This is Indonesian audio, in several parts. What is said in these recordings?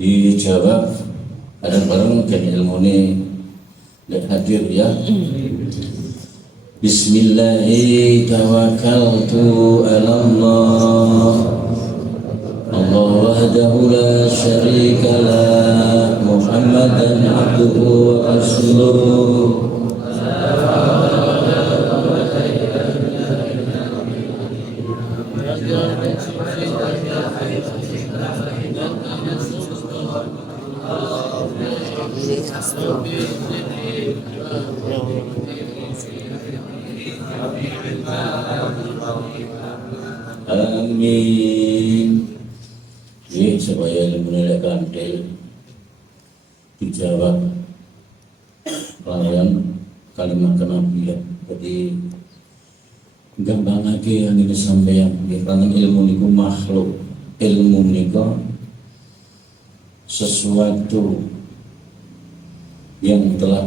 dijawab bareng-bareng dan ilmu ini dan hadir ya. Bismillahi tawakkaltu ala Allah wahdahu la syarika lah Muhammadan abduhu wa rasuluh. Amin. Ini supaya menilai kantil dijawab lawan kalimat kenabian. Jadi gampang lagi yang ini sampai yang karena ilmu niku makhluk, ilmu niku sesuatu yang telah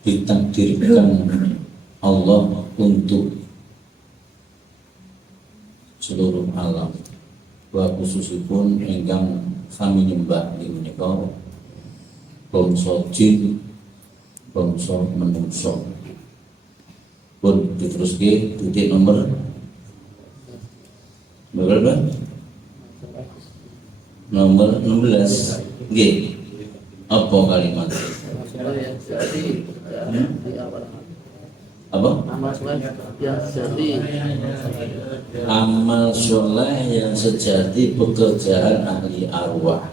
ditakdirkan Allah untuk seluruh alam. Wa khususipun ingkang sami nyembah ing menika bangsa jin, bangsa manungsa. Pun diteruske titik nomor berapa? Nomor 16. Nggih. Apa kalimat? Apa? Amal soleh yang sejati pekerjaan ahli arwah.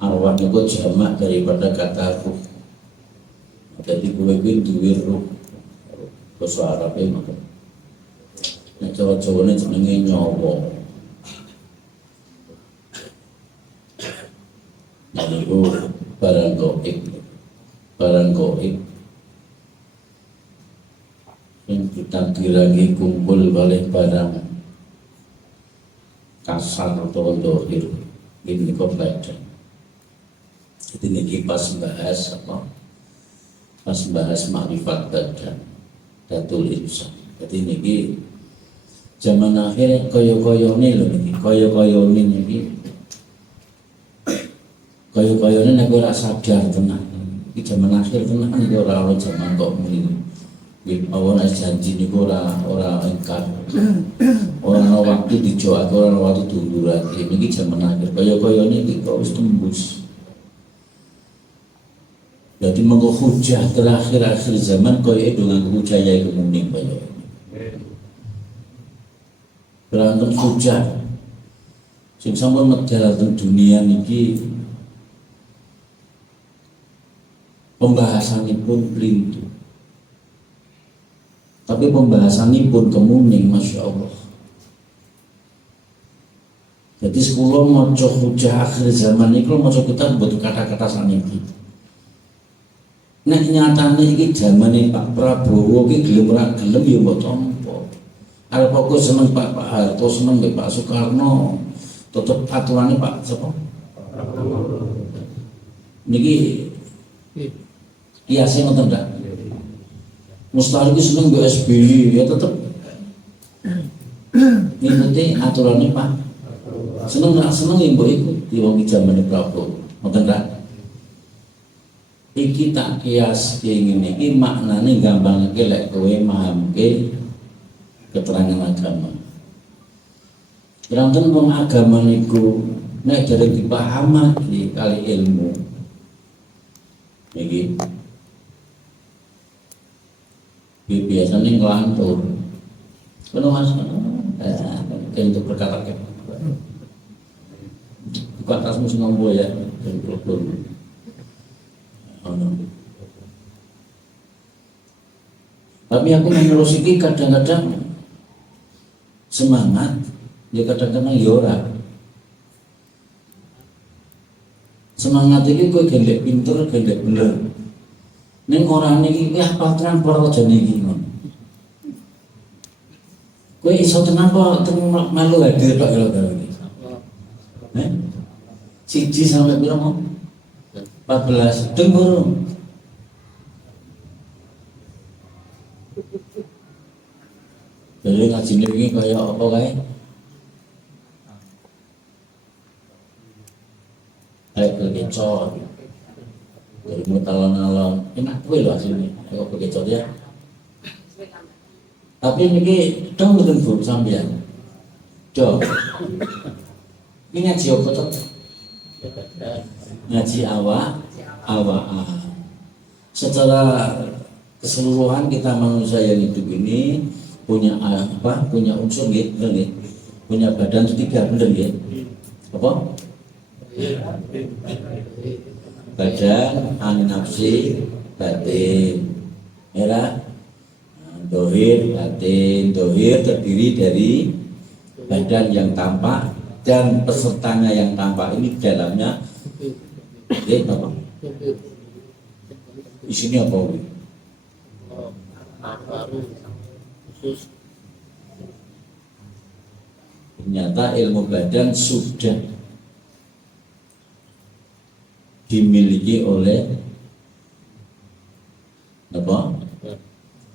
Arwah itu jamak daripada kata ruh. Jadi gue duwe ruh. Bahasa Arabnya maka. Nah Jawa-Jawane jenenge nyawa. Nah itu barang gaib. Yang ditakdirake kumpul oleh barang kasar atau dohir ini kok baca. Jadi ini pas bahas apa? Pas bahas makrifat badan datul insan. Jadi ini zaman akhir koyo-koyo ini loh ini koyo-koyo ini koyo-koyo ini aku rasa sadar tenang. Ini zaman akhir tenang ini orang zaman kok ini. Awal janji ini orang engkar, orang waktu dijual, orang waktu tunduran. Ini zaman akhir. Koyo ini kau harus tembus. Jadi menghujah terakhir zaman koyo dengan hujah yang kemuning koyo. Berantem hujah. Sing sampun medal dunia niki pembahasan pun pelintu. Tapi pembahasan ini pun kemuning, Masya Allah. Jadi sekolah maca hujah akhir zaman ini kalau maca kita butuh kata-kata saniki. Nek nyatane iki zamane Pak Prabowo iki gelem ora gelem ya mbok tampa. Arep kok seneng Pak Harto, seneng Pak Soekarno, tetep aturane Pak sapa? Niki kiase ngoten ndak? Mustahil seneng mbak SBY ya tetep ngikuti aturannya Pak. Seneng nggak seneng ya mbak ikut di wong zaman Prabowo. Ngoten tak? Iki tak kias ingin iki maknane gampang lek kowe mahamke keterangan agama. Kira-kira wong agama niku nek dereng dipahami kali ilmu. Niki biasanya ngelantur, penuh mas, untuk berkata bukan tasmu ngombo ya, belum. Tapi aku menerus ini kadang-kadang semangat, ya kadang-kadang yora. Semangat ini gue gendek pinter, gendek bener. Neng orang ini apa terang para jane iki ngono. Kowe iso tenan apa melu hadir tok lho iki. Siji sampai piro mau? 14 dengur. Jadi ngaji ini kaya apa kae? bekecot. Dari mutalon-alon enak kue loh aslinya kok bekecot ya. Tapi ini dong betul bu sampean. Dong. Ini ngaji apa tuh? Ngaji awak. Secara keseluruhan kita manusia yang hidup ini punya apa? Punya unsur gitu, bener nih. Punya badan itu 3, bener ya? Apa? Badan, nafsi, batin. Ya, dohir, batin. Dohir terdiri dari badan yang tampak dan pesertanya yang tampak ini dalamnya. Apa? Di sini apa? Ternyata ilmu badan sudah dimiliki oleh apa?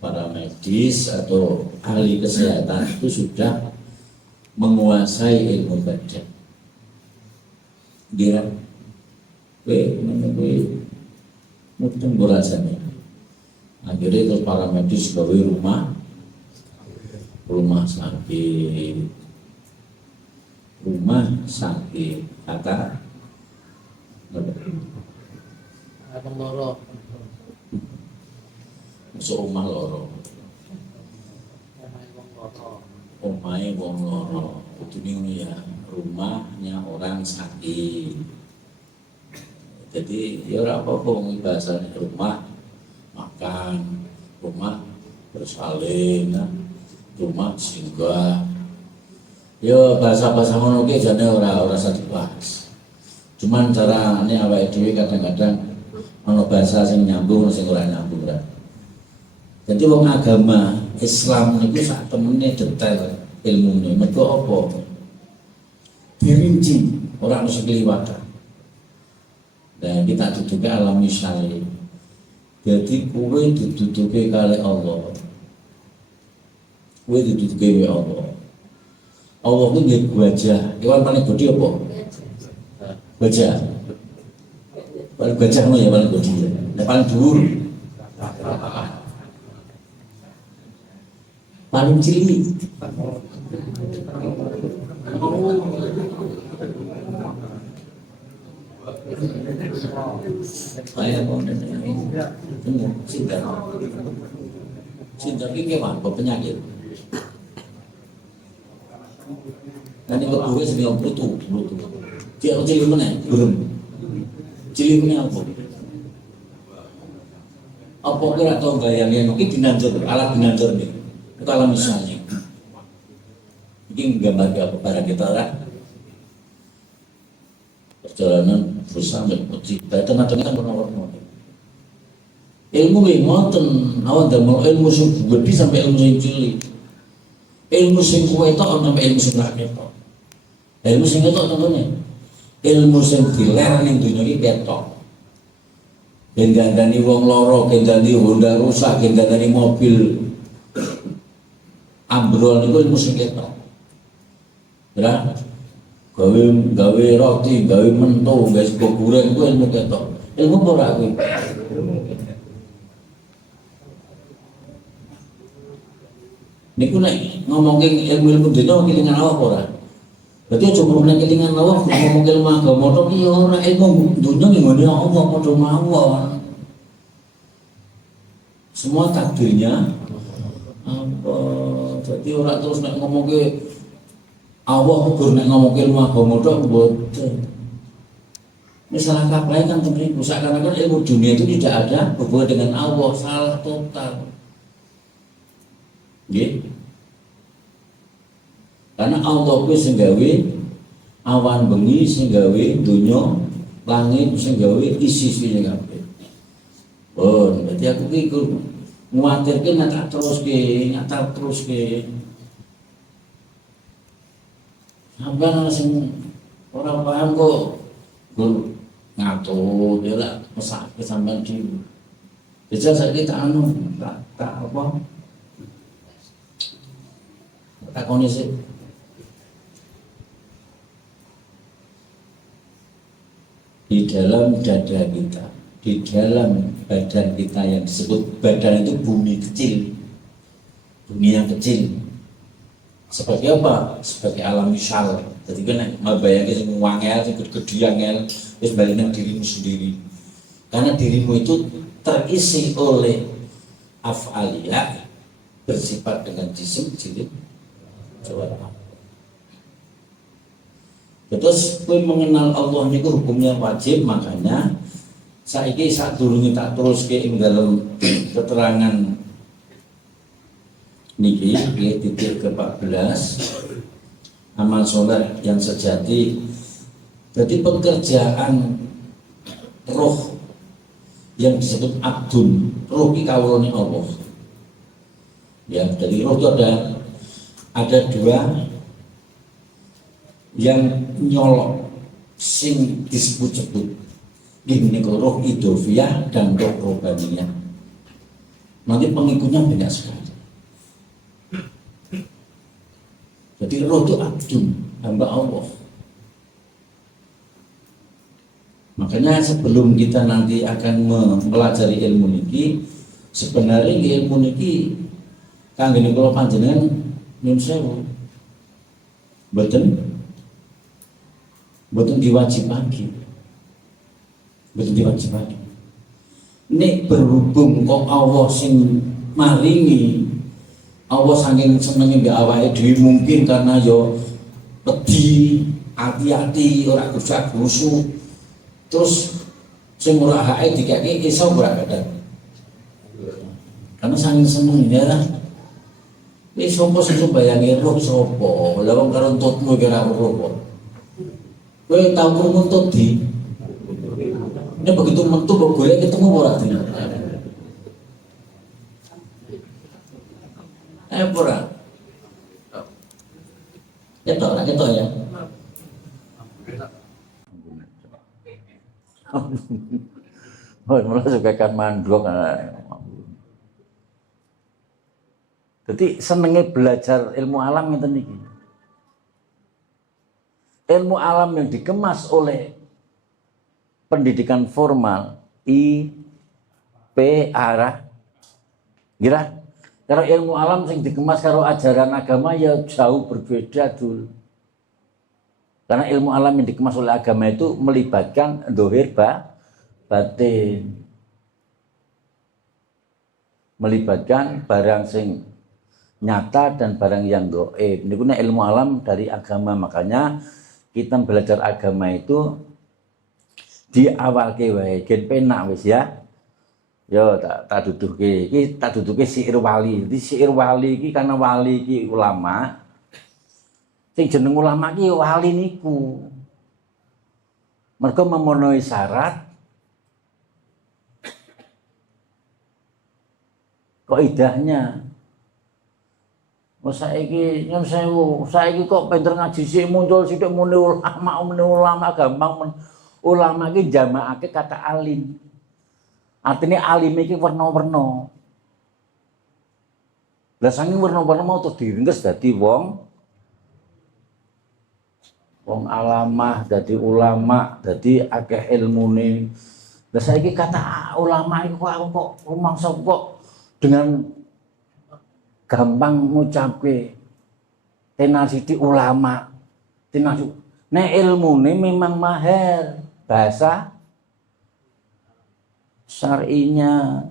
Para medis atau ahli kesehatan itu sudah menguasai ilmu badan. Kira, mungkin rasanya. Akhirnya terus para medis gawe rumah sakit kata loro masuk omah loro omahe wong loro itu ya rumahnya orang sakit. Jadi ya ora apa-apa wong bahasane rumah makan, rumah bersalin, rumah singgah. Yo bahasa-bahasa ngono ki jane ora usah dibahas. Cuman carane awake dhewe kadang-kadang ana bahasa sing nyambung sing ora nyambung ra. Jadi wong agama Islam niku sak temene detail ilmune. Mergo apa? Dirinci, ora ono sing kliwatan. Dan kita duduke alam misale. Jadi kowe diduduke kali Allah. Kowe diduduke kali Allah. Allah itu nggih gajah. Hewan paling gede apa? Gajah. Paling gajah ngono ya paling gede. Nek paling dhuwur. Paling cilik. Saya konten ini. Cinta ini apa penyakit? Nanti kedua sini Bluetooth. Dia cilik mana? Belum. Cilik mana apa? Apa kira tahu bayangin? Mungkin dinantur, alat dinantur nih. Kalau misalnya, ini gambar apa pada kita lah. Perjalanan berusaha mengikuti. Tengah-tengah kan warna-warna. Ilmu nih ngoten, awan damel ilmu sing gede sampai ilmu sing cilik. Ilmu sing kuwetok sampai ilmu sing ra ketok. Ilmu sing ketok contohnya. Ilmu sing diler ning dunya iki ketok. Gendani wong loro, gendani Honda rusak, gendani mobil ambrol niku ilmu sing ketok. Ya. Gawe roti, gawe mentu, gawe sego goreng ku ilmu ketok. Ilmu apa ora kuwi? Niku nek ngomongke ilmu dunya kelingan apa ora? Berarti aja ngomongke kelingan Allah, ngomongke ilmu agama tok iki ora ilmu dunya ngene Allah padha mawon. Semua takdirnya apa? Jadi ora terus nek ngomongke Allah ukur nek ngomongke ilmu agama tok mboten. Misalnya kaplai kan temen seakan-akan ilmu dunia itu tidak ada hubungan dengan Allah, salah total. Nggih. Karena Allah kuwi sing gawe awan bengi, sing gawe donya, langit sing gawe isi-isine kabeh. Oh, berarti aku ki nguwatirke nek tak teruske. Sampeyan sing ora paham kok ngatur ya lah mesake sampeyan dhewe. Jajal saiki tak apa? Takoni sih. di dalam dada kita, di dalam badan kita yang disebut badan itu bumi kecil, bumi yang kecil. Sebagai apa? Sebagai alam misal. Jadi kan membayangkan sing wangel, sing gede angel, wis balikan dirimu sendiri. Karena dirimu itu terisi oleh af'aliyah bersifat dengan jisim, jilid, jawara. Terus kowe mengenal Allah niku hukumnya wajib, makanya saiki sadurunge tak teruske ing dalam keterangan niki titik ke-14 amal soleh yang sejati. Jadi pekerjaan roh yang disebut abdun, roh iki kawulane Allah. Ya, jadi roh itu ada dua yang nyolok sing disebut-sebut. Ini roh idofiyah dan roh robaniyah. Nanti pengikutnya banyak sekali. Jadi roh itu abdun, hamba Allah. Makanya sebelum kita nanti akan mempelajari ilmu niki, sebenarnya ilmu niki kanggene kula panjenengan nyuwun sewu. Mboten diwajibake. Mboten diwajibake. Nek berhubung kok Allah sing maringi, Allah saking senenge mbek awake dhewe mungkin karena yo pedhi, hati-hati, ora gusak-gusuk. Terus sing ora hake dikeki iso ora kadang. Karena saking seneng ya. Wis sapa sing bayangi roh sapa? Lah wong karo entutmu kira roh kok. Kowe tau krungu entut di. Ini begitu metu kok golek ketemu ora di. Ora. Ketok ya. Oh, malah suka ikan mandrok. Jadi senengnya belajar ilmu alam ngeten niki. Ilmu alam yang dikemas oleh pendidikan formal IP arah kira kalau ilmu alam yang dikemas karo ajaran agama ya jauh berbeda dulu. Karena ilmu alam yang dikemas oleh agama itu melibatkan dohir batin. Melibatkan barang sing nyata dan barang yang gaib. Ini guna ilmu alam dari agama. Makanya kita belajar agama itu di awal wae gen penak wis ya. Yo tak duduhke. Iki tak duduhke syair wali. Di syair wali iki karena wali iki ulama. Sing jeneng ulama iki wali niku. Mereka memenuhi syarat kaidahnya. Oh saiki nyun sewu, saiki kok pinter ngaji sik muncul sithik muni ulama gampang ulama iki jamaake kata alim. Artinya alim iki werna-werna. Lah saking werna-werna mau terus diringkes dadi wong alamah, dadi ulama, dadi akeh ilmune. Lah saiki kata ulama iku kok rumangsa kok dengan gampang ngucapke tenasiti ulama. Tenasiti. Nek ilmune memang mahir bahasa syar'inya.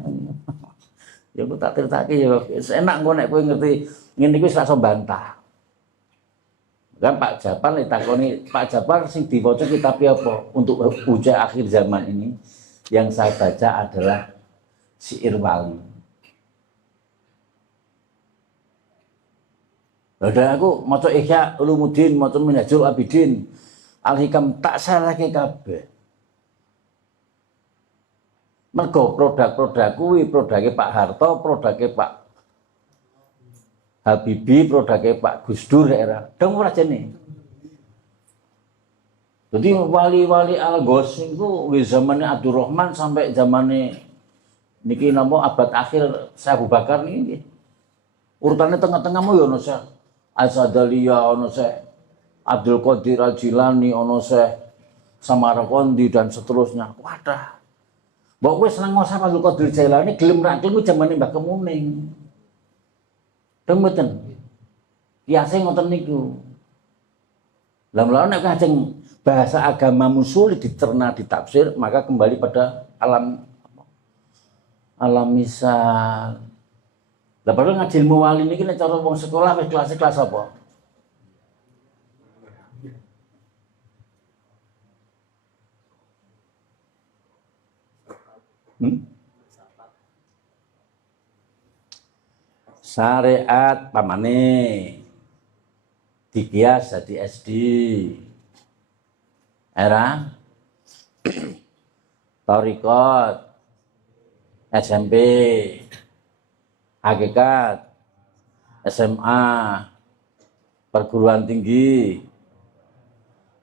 Ya aku tak critake ya enak engko nek kowe ngerti ngene iki wis iso bantah. Kan Pak Japar ditakoni, Pak Japar sing diwaca kitab apa untuk ujian akhir zaman ini? Yang saya baca adalah Syair Wali. Lah aku maca Ihya Ulumuddin, maca Minhajul Abidin, Al-Hikam tak salahke kabeh. Mergo produk-produk kuwi produke Pak Harto, produke Pak Habibie, produke Pak Gus Dur era. Dong ora jene. Jadi wali-wali Al-Ghos itu di zamannya Abdurrahman sampai zamannya niki napa abad akhir Syekh Abu Bakar niki. Urutannya tengah-tengah mu ya ono Syekh Asadaliyah, ono Syekh Abdul Qadir Al-Jilani, ono Syekh Samarkandi dan seterusnya. Wadah. Mbok kowe seneng ngosah Abdul Qadir Jailani gelem ra gelem jamane Mbah Kemuning. Deng mboten. Kiase ngoten niku. Lah nek kajeng bahasa agama musul dicerna ditafsir maka kembali pada alam misal. Lah padahal ngaji ilmu wali niki nek cara wong sekolah wis kelas apa? Syariat pamane dikias jadi SD era Torikot SMP hakikat SMA perguruan tinggi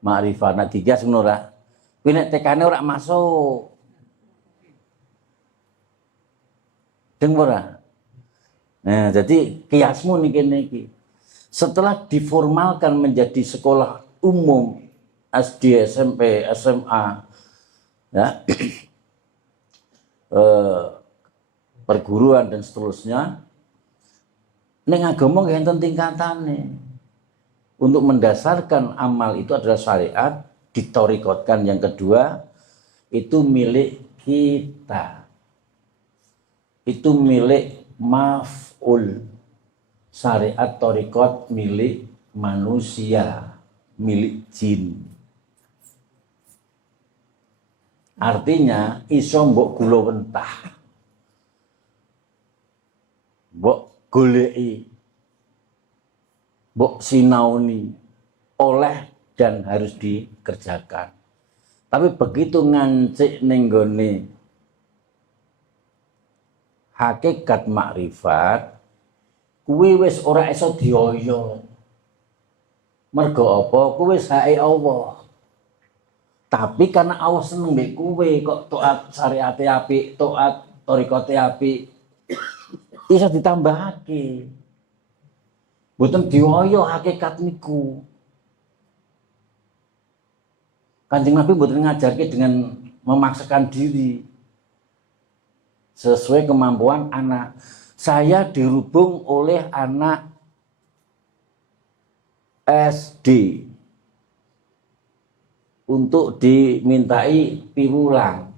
makrifat nak dikias ngono ra kuwi nek tekane ora masuk deng ora. Nah, jadi kiasmu niki. Setelah diformalkan menjadi sekolah umum SD, SMP, SMA, ya, perguruan dan seterusnya, ning agama enten tingkatane. Untuk mendasarkan amal itu adalah syariat, ditorikotkan yang kedua itu milik kita. Itu milik maf'ul. Syariat torikot milik manusia, milik jin. Artinya iso mbok gula wentah, mbok goleki, mbok sinauni oleh dan harus dikerjakan. Tapi begitu ngancik ning gone hakikat makrifat kuwi wis ora iso dioyo. Mergo apa? Kuwi wis hake Allah. Tapi karena Allah seneng mbek kuwi kok taat syariate apik, taat torikote apik, iso ditambahake. Mboten dioyo hakikat niku. Kanjeng Nabi mboten ngajarke dengan memaksakan diri. Sesuai kemampuan anak. Saya dihubung oleh anak SD untuk dimintai piwulang.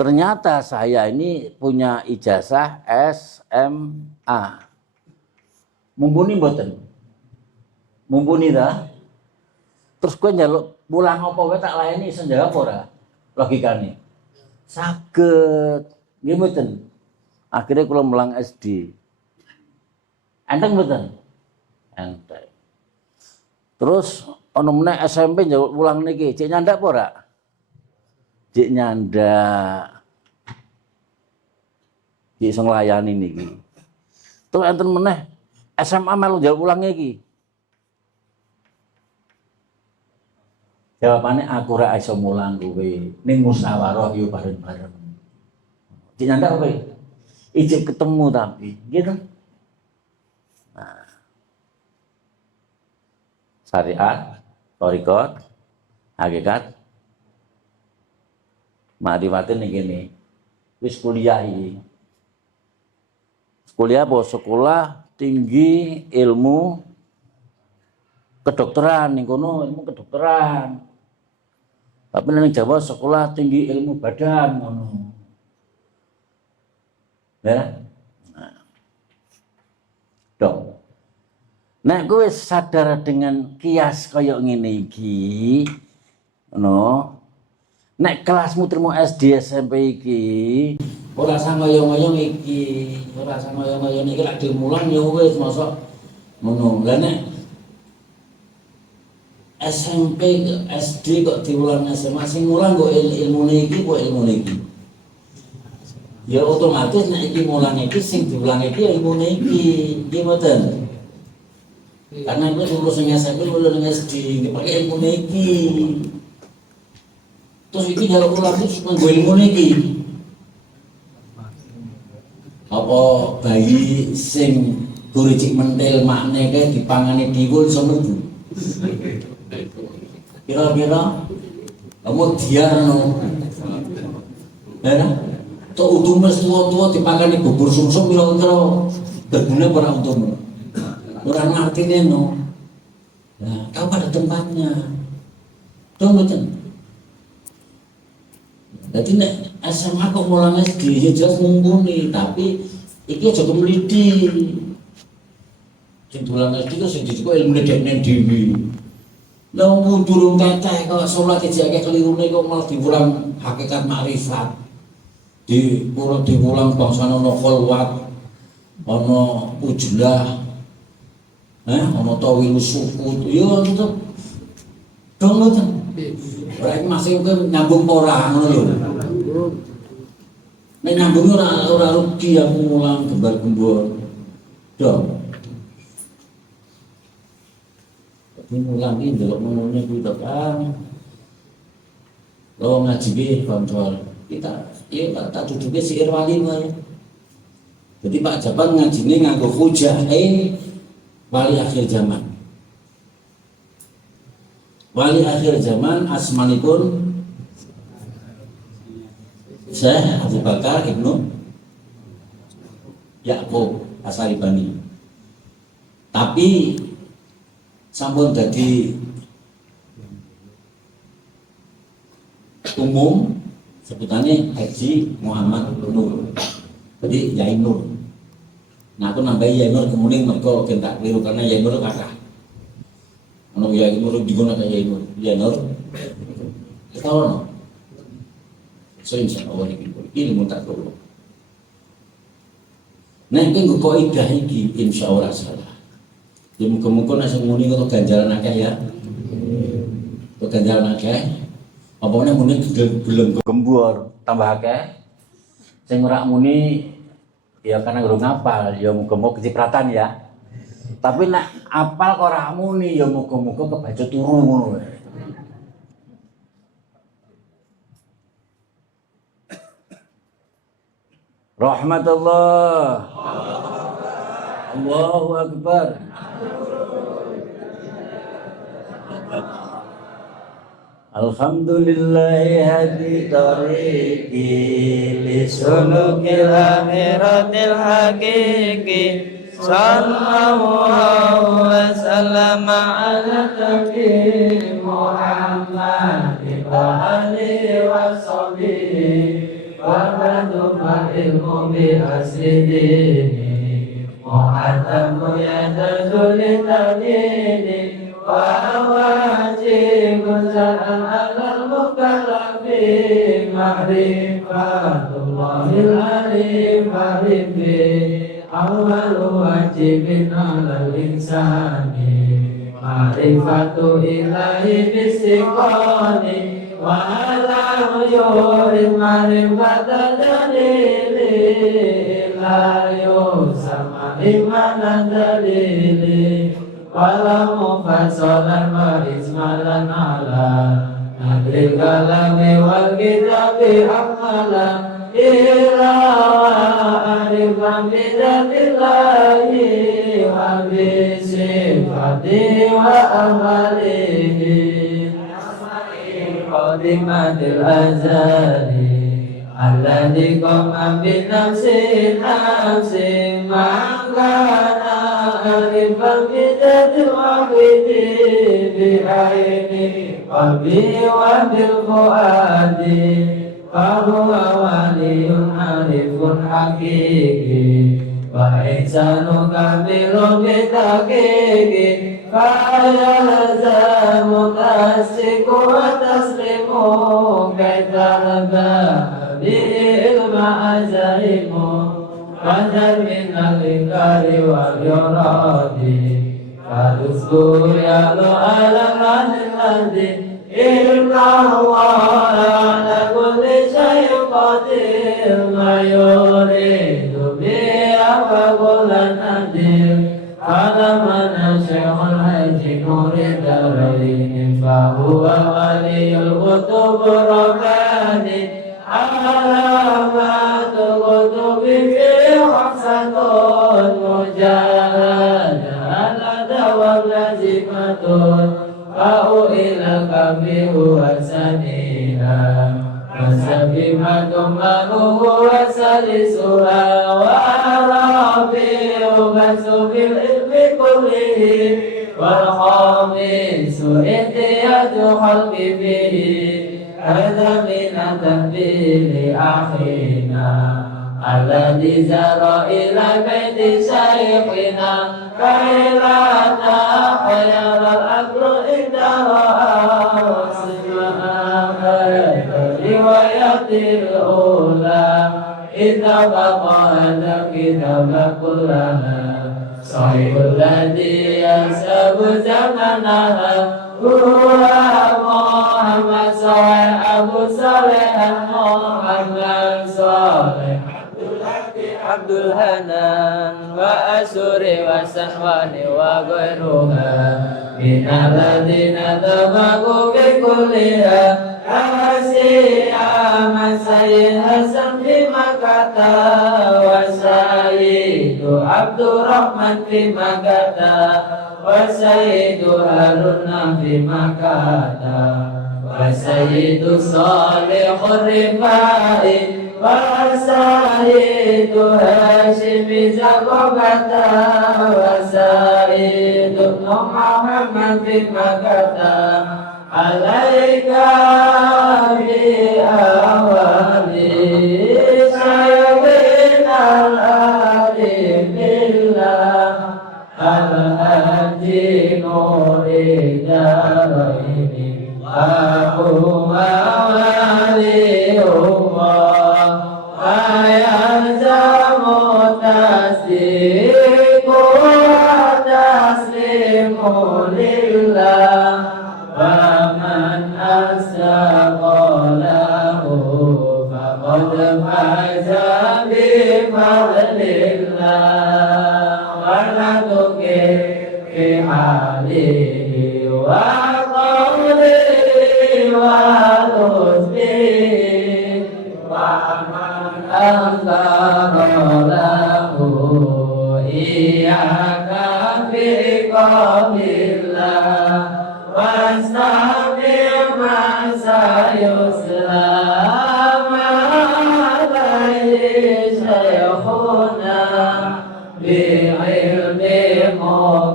Ternyata saya ini punya ijazah SMA. Mumpuni mboten? Mumpuni ta? Terus kowe njaluk pulang apa wae tak layani iso jawab ora? Logikane. Saged. Nggih mboten. Akhirnya kula mulang SD. Enteng mboten? Enteng. Terus ana meneh SMP njawab mulang niki, cek nyandak apa ora? Cek nyandak. Cek iso nglayani niki. Terus enten meneh SMA melu njawab mulang iki. Jawabane aku ora iso mulang kowe, ning musyawarah yo bareng-bareng. Cek nyandak kowe. Ijek ketemu tapi, gitu. Nah, syariat, torikot, hakikat, ma'rifatin nih gini. Wis kuliah ini. Kuliah apa? Sekolah tinggi ilmu kedokteran, ning kono ilmu kedokteran. Tapi nang Jawa sekolah tinggi ilmu badan ngono. Ya. Nah. Dong. Nek kowe sadar dengan kias kaya ngene iki, ngono. Nek kelasmu terima SD SMP iki, ora usah ngoyo-ngoyo iki, ora usah ngoyo-ngoyo iki lak dimulang ya wis mosok ngono. Lah nek SMP SD kok diulang SMA sing mulang kok ilmune iki kok ilmune iki. Ya otomatis nek iki mulang iki sing diulang iki ilmune iki, nggih mboten. Karena itu lulus ning SMP lulus ning SD dipakai ilmune iki. Terus iki jaluk ulang iki nggo ilmune iki. Apa bayi sing guricik mentil makne kae dipangani diwul iso mlebu. Kira-kira Kamu diarno. Ya, to utuh mes tua-tua dipakani bubur sumsum kira-kira berguna ora utuh. Ora ngertine no. Nah, tahu pada tempatnya. Dong betul. Jadi nek SMA kok mulang SD ya jelas mumpuni, tapi iki aja kemlidi. Sing dolan SD kok sing dicuk ilmune dekne dhewe. Lah wong durung teteh kok salat dijake kelirune kok malah diulang hakikat makrifat. Diulang bangsane ana kholwat, ana ujlah. Ana tawilus sukut. Ya tetep dong ngoten. Ora iki masih nyambung ora ngono lho. Nek nyambung ora rugi aku mulang gembar-gembor. Dong. Mulang iki ndelok ngomongnya kuwi to Kang. Lo ngaji ki kontrol. Kita tak duduke sihir wali wae. Jadi Pak Japan ngajine nganggo hujah wali akhir zaman. Wali akhir zaman asmanipun Syekh Abu Bakar Ibnu Ya'qub As-Saribani. Tapi sampun dadi umum sebutannya Haji Muhammad Nur. Jadi Yai Nur. Nah aku nambahi Yai Nur kemudian mereka tak keliru karena Yai Nur kakak. Ono Yai Nur digunakan Yai Nur. Yai Nur. Kita ono. So insyaallah ini ilmu tak perlu. Nah iki nggo kaidah iki insyaallah salah. Ya muga-muga nek sing muni kok ganjaran akeh ya. Kok ganjaran akeh. Apa meneh muni gelem gembur tambah akeh. Sing ora muni ya karena urung ngapal ya muga-muga kecipratan ya. Tapi nek apal kok ora muni ya muga-muga kebaca turu ngono wae. Rahmatullah. Allahu Akbar. Alhamdulillahi hadi tariqi li sulukil akhiratil haqiqi sallallahu wa sallama ala nabi Muhammad wa alihi wa sahbihi wa ba'du fa ilmu bi asidini muhatamu yadadul tadini وواجب سلام على المكرم معرفة الله العليم به أول واجب على الإنسان معرفة إله بالسقان وعلى غيور معرفة دليل لا يسمى بمعنى دليل Walau mufasalan wa ismalan ala Nadril kalami wal kitabi amalan Ila wa arifan bidatillahi Wa bisifati wa amalihi Qadimatil azali Alladhi qama binafsi nafsi Mangkana arifan bidatil wahidi Bi'aini qalbi wa bilfuadi Fahuwa waliyun arifun hakiki Wa insanu kamilun bitakiki Fayalazamu tasdiku wa taslimu Kaitalaba bi'ilma azalimu Fajar minal ingkari wal yoradi Kadusku ya lo ala manil ladhi Inna Allah ala kulli syai'in qadir Ma yuridu bi'a wa qulan nadir Alamana syekhul haji nuri daraini Fahuwa waliyul kutub rabbani Alamatul kutubi fi hafsatun Mujahadah ala dawam lazimatun Fa'u ilaka وسنيها وسبيمة ماؤه وسلسها ورابع بس في العلم كله والخامس احتياج خلق فيه هذا من تنبيه أخينا الذي زار إلى بيت شيخنا كي لا تخير الأكل إذا رأى وسمعها رواية الأولى إذا بقى هذا الكتاب كلها صحيح الذي ينسب زمنها هو محمد صالح أبو صالح محمد صالح عبد الحنان وأسر وسنوان وغيرها من الذين تبقوا بكلها أسيا من سيد حسن في مكة وسيد عبد الرحمن في مكة وسيد هارون في مكة وسيد صالح الرفاعي وسيد هاشم زقبة وسيد محمد في مكة عليك بأولي سيدنا العليم بالله الهادي نور دارين وهو ولي الله ويلزم تصديق وتسليم لله ومن أسلم له فقد فاز بفضل الله ولا تكن في حاله وقوله وتسبيح ومن أنكر له إياك في قول الله واستمع ما سيسلم عليه شيخنا بعلم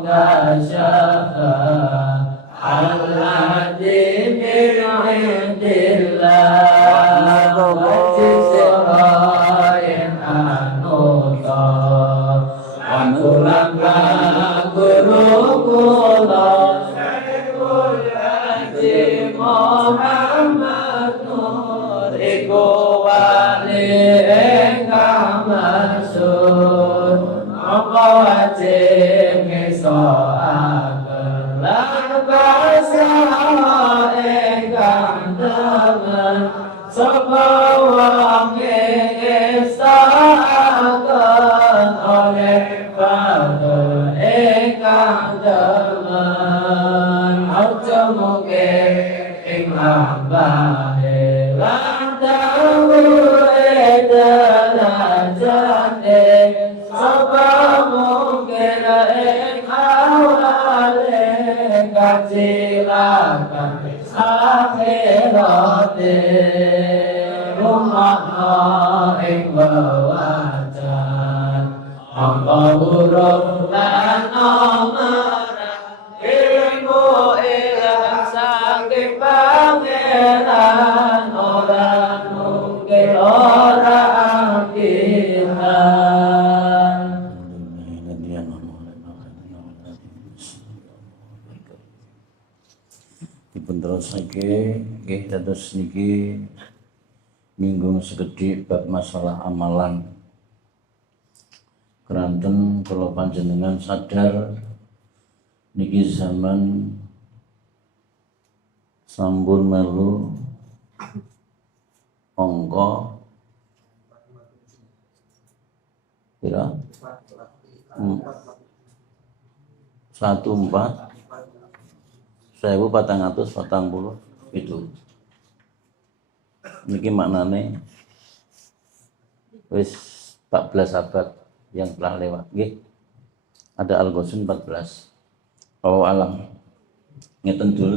مكشفا الذي من عند الله وتسرع أنوطا وتلقى قلوب Muhammad Nur iku wali ingkang masyhur apa wajib ngesoaken lan basa ingkang temen sapa wong ngesoaken oleh fadl ingkang temen aja mungkin Ambahe lantawe darajate sapa mungkin ing awale kacilakan akhirate rumahna ing bawajan angka huruf lan nomor ilmu ilah saking pangeran ora mungkin ora angkihan dipun terusake nggih dados niki minggu sekedhik bab masalah amalan keranten kula panjenengan sadar niki zaman sampun melu angka pira 1440 itu niki maknane wis 14 abad yang telah lewat nggih ada Al-Ghazun 14 alam ngeten dul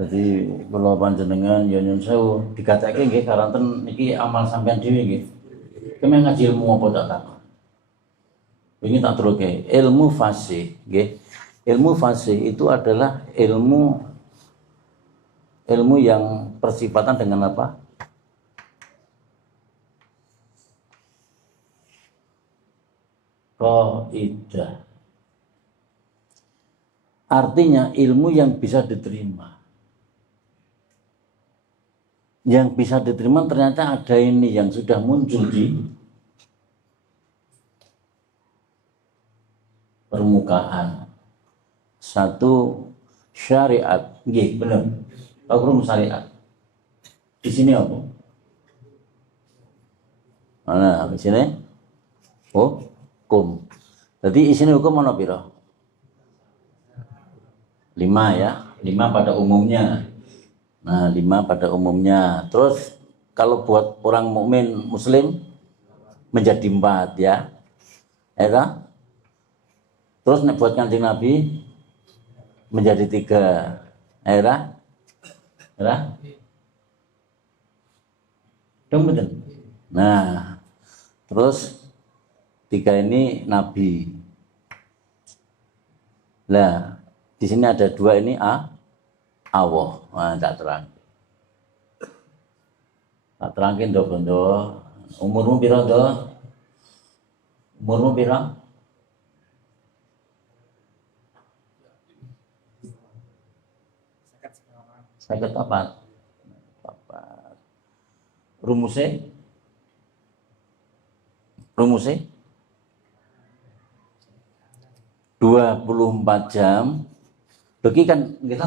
Jadi kula panjenengan ya nyun sewu dikatake nggih karanten niki amal sampean dhewe nggih. Kemen ngaji ilmu apa tak takon. Ini tak teruke ilmu fasih nggih. Ilmu fasih itu adalah ilmu yang bersifatan dengan apa? Qaidah. Artinya ilmu yang bisa diterima. Yang bisa diterima ternyata ada ini yang sudah muncul di permukaan. Satu syariat, nggih bener. Hukum syariat. Di sini apa? Mana di sini? Hukum. Jadi isinya hukum mana pira? 5 ya, 5 pada umumnya. Nah, 5 pada umumnya. Terus kalau buat orang mukmin muslim menjadi 4 ya. Ya. Terus buat Kanjeng Nabi menjadi 3. Ya. Dong betul. Nah, terus 3 ini Nabi. Lah, di sini ada 2 ini Allah. Nah, tak terang. Tak terangin do bondo. Umurmu pira do? Umurmu pira? Sakit apa? Rumusnya? 24 jam. Bagi kan kita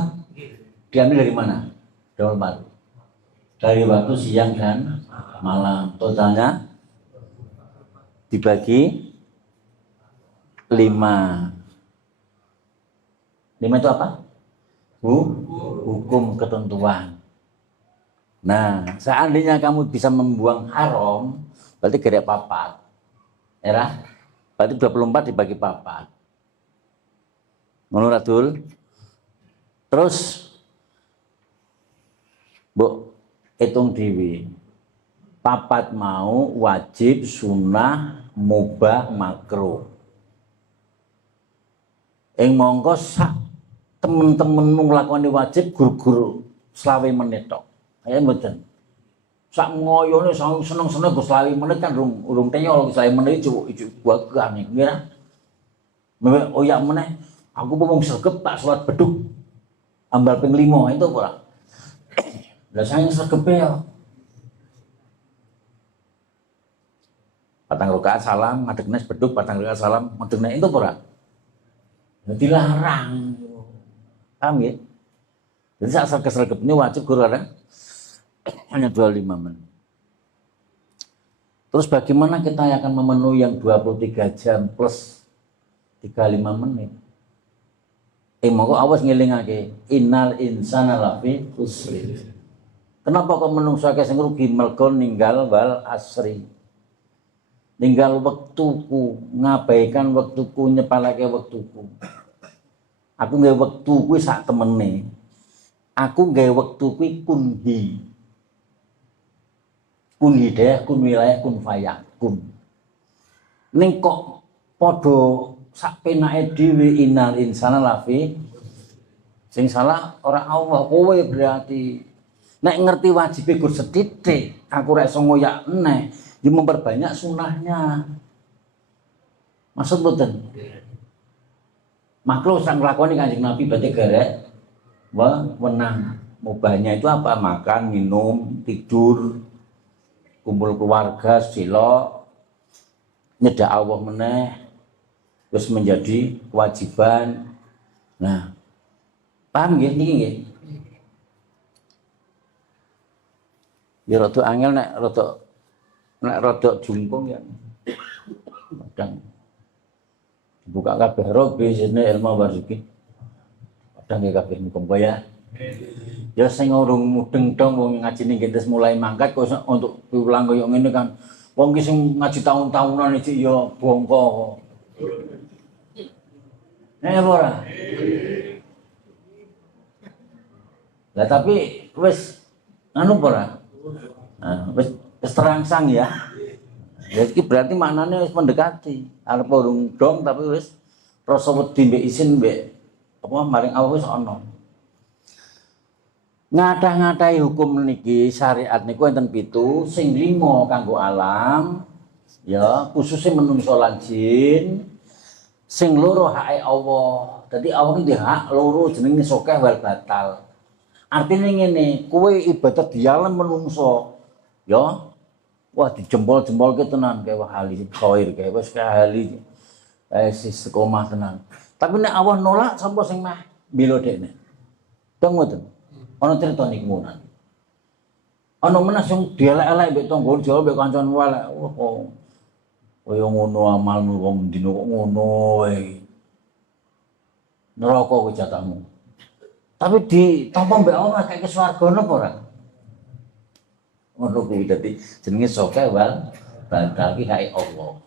diambil dari mana? 24. Dari waktu siang dan malam. Totalnya dibagi 5. 5 itu apa? Hukum ketentuan. Nah, seandainya kamu bisa membuang haram, berarti gerek 4. Ya, berarti 24 dibagi 4. Menurut Abdul. Terus mbok hitung dhewe. 4 mau wajib, sunah, mubah, makruh. Ing mongko sak temen-temen nglakoni wajib gur-gur 20 menit tok. Kaya mboten. Sak ngoyone seneng-seneng Gus 20 menit kan urung tenyol 20 menit ijo buakan iki ngira. Oyak meneh aku mau sregep tak salat beduk. Ambal ping 5 itu ora. Lah saya sregepe ya. 4 rakaat salam, ngadeg nes beduk 4 rakaat salam, ngadeg nes itu ora. Dilarang. Paham ya? Jadi saat sregep ini wajib guru ada hanya 25 menit. Terus bagaimana kita akan memenuhi yang 23 jam plus 35 menit? Monggo awas ngelingake innal insana lafi khusr. Kenapa kok menungso akeh sing rugi mergo ninggal wal asri. Ninggal wektuku, ngabaikan wektuku, nyepalake wektuku. Aku nggawe wektu kuwi sak temene. Aku nggawe wektu kuwi kunhi. Kun hidayah, kun wilayah, kun fayakun. Ning kok padha sak penake dhewe innal insana lafi sing salah ora Allah kowe berarti nek ngerti wajibe gur sethithik aku ora iso ngoyak eneh ya memperbanyak sunahnya maksud mboten makro sang nglakoni Kanjeng Nabi berarti garek wenang mubahnya itu apa makan minum tidur kumpul keluarga silok nyedak Allah meneh terus menjadi kewajiban. Nah, paham nggih niki nggih? Ya rada angel nek rada jungkung ya. Kadang buka kabeh robe sene ilmu warzuki. Kadang nggih kabeh muga ya. Ya sing urung mudeng dong wong ngaji ning wis mulai mangkat kok untuk piwulang koyo ngene kan. Wong ki sing ngaji tahun-tahunan iki ya bongko. Ora. Lah tapi wis anu ora? Wis terangsang ya. Ya iki berarti maknanya wis mendekati. Arep urung dong tapi wis rasa wedi mbek isin mbek apa maring Allah wis ana. Ngadah-ngadahi hukum niki syariat niku enten 7, sing 5 kanggo alam ya, khususnya menungso lan jin. Sing loro hake Allah. Dadi Allah iki hak loro jenenge sokeh wal batal. Artinya ngene, kowe ibadah di alam menungso ya. Wah dijempol-jempol ke tenan kayak wahali khair kayak wis kahali. Istiqomah tenan. Tapi nek Allah nolak sapa sing meh milo dekne. Dong ngoten. Ana crita niku menan. Ana meneh sing dielek-elek mbek tangga Jawa mbek kancan walek. Wah kok kaya ngono amalmu wong dina kok ngono wae. Neraka kuwi jatahmu. Tapi ditampa mbek Allah kayak ke swarga napa ora? Ngono kuwi dadi jenenge sokeh wal batal ki hake Allah.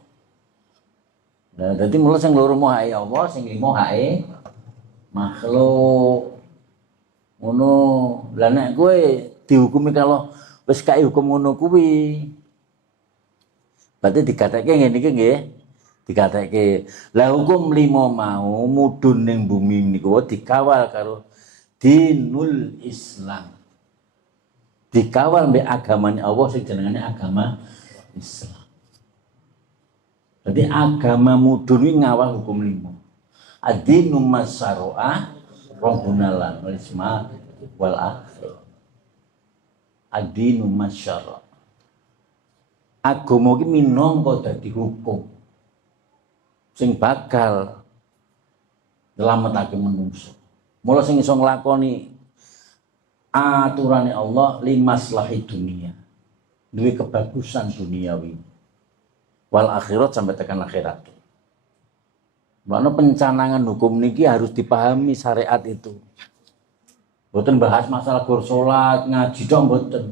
Nah, dadi mulo sing loro mau hake Allah, sing 5 hake makhluk. Ngono. Lah nek kowe dihukumi kalau wis kae hukum ngono kuwi. Berarti dikatakke ngene iki nggih. Dikatakke lah hukum 5 mau mudhun ning bumi niku dikawal karo dinul Islam. Dikawal mbek agamane Allah sing jenengane agama Islam. Jadi agama mudhun iki ngawal hukum 5. Ad-dinu masyara'a Rabbunalan wal isma wal akhir. Ad-dinu masyara'a. Agama iki minangka dadi hukum sing bakal nyelametake manungsa. Mula sing iso nglakoni aturane Allah limaslahi dunia. Duwe kebagusan duniawi. Wal akhirat sampai tekan akhirat. Makna pencanangan hukum niki harus dipahami syariat itu. Mboten bahas masalah gur salat, ngaji dong mboten.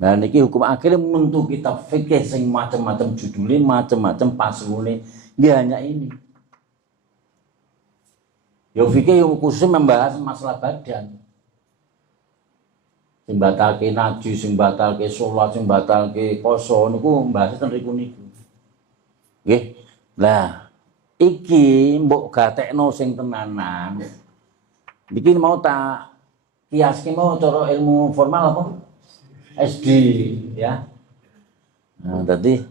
Nah niki hukum akhir mentu kitab fikih sing macam-macam judulnya, macam-macam paslune, nggih hanya ini. Ya fikih yang khusus membahas masalah badan. Sing batalke naji, sing batalke salat, sing batalke poso niku mbahas ten riku niku. Nggih. Lah iki mbok gatekno sing tenanan. Iki mau tak kiaske mau cara ilmu formal apa? SD ya. Nah, tadi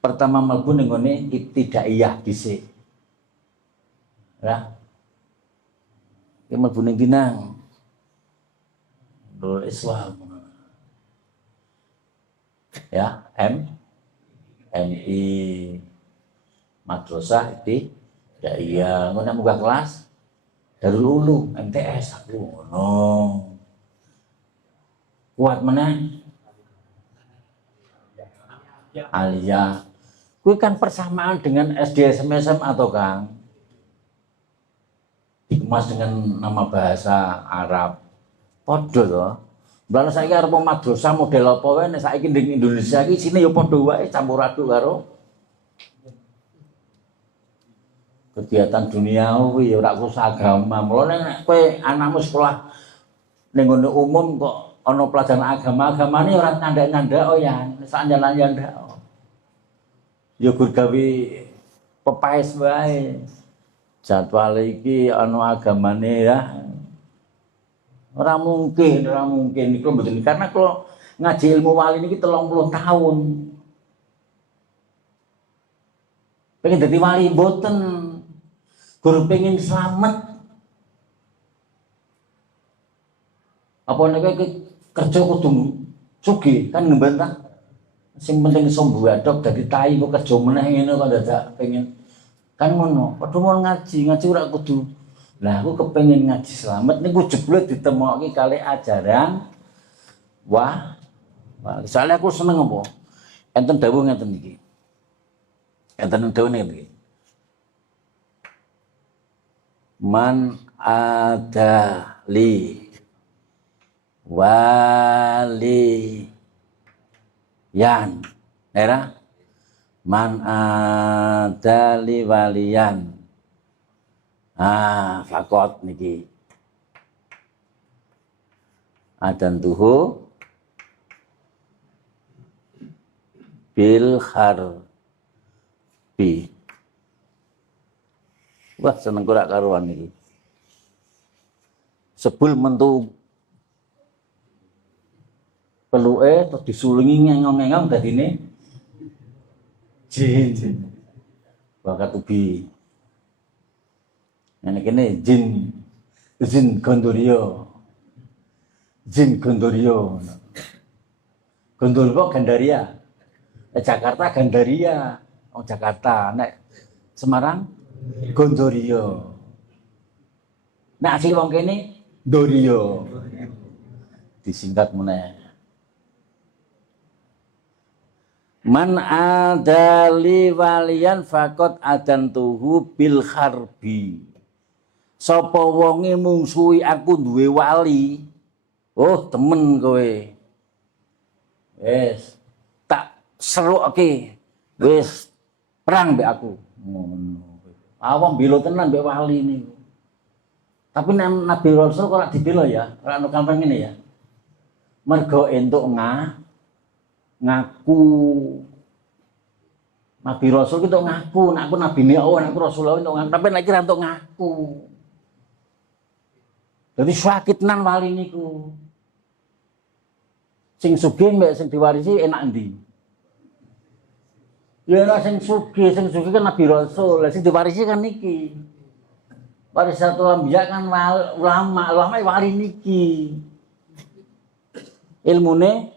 pertama mlebu ning ngene ibtidaiyah dhisik. Ya. Iki mlebu ning dinang. Nurul Islam. Ya, MI Madrasah ibtidaiyah. Ngono munggah kelas Darul Ulum MTS aku ngono. Kuat meneh. Aliyah. Kuwi kan persamaan dengan SD SMSM atau Kang? Dikemas dengan nama bahasa Arab. Padha to. Mbala saiki arep madrasah model apa wae nek saiki ning Indonesia iki isine ya padha wae campur aduk karo kegiatan duniawi ya ora khusus agama. Mulane nek kowe anakmu sekolah ning ngene umum kok ana pelajaran agama-agamane ora nyandak-nyandak oh ya, sak nyandak-nyandak. Ya gur gawe pepaes wae. Jadwal iki ana agamane ya. Ora mungkin iku mboten karena kalau ngaji ilmu wali niki 30 tahun. Pengen dadi wali mboten. Gur pengen selamat. Apa nek kerja kudu sugih kan ngembantah. Sing penting iso mbadhok dadi tai kok kerja meneh ngene kok dadak pengen kan ngono. Padha mau ngaji ora kudu. Lah aku kepengin ngaji selamat niku jebule ditemoki kali ajaran wah. Soalnya aku seneng apa? Enten dawuh ngeten iki. Enten dawuh ngeten iki. Man ada li wali yan era man adali waliyan fakot niki adantuhu bil harbi. Wah, seneng kurak karuan iki. Sebul mentu peluke terus disulungi ngengong-ngengong dadine jin. Bakat ubi. Nek kene jin Gondorio. Jin Gondorio. Gondol kok Gandaria. Jakarta Gandaria. Oh Jakarta. Nek Semarang Gondorio. Nek asli wong kene Dorio. Disingkat meneh. Man adali waliyan fakot adantuhu bil harbi. Sapa wonge mungsuhi aku duwe wali. Oh, temen kowe. Wis tak serukke. Wis perang mbek aku. Ngono. Awam bela tenan mbek wali niku. Tapi nek Nabi Rasul kok ora dibela ya, ora ono gampang ngene ya. Mergo entuk ngaku Nabi Rasul itu ngaku, nek aku Nabi Allah, nek aku Rasulullah itu ngaku, tapi nek kira untuk ngaku. Jadi sakit nan wali niku. Sing sugih mbek sing diwarisi enak endi? Ya ora sing sugih kan Nabi Rasul, sing diwarisi kan niki. Warisatul Anbiya kan ulama wali niki. Ilmune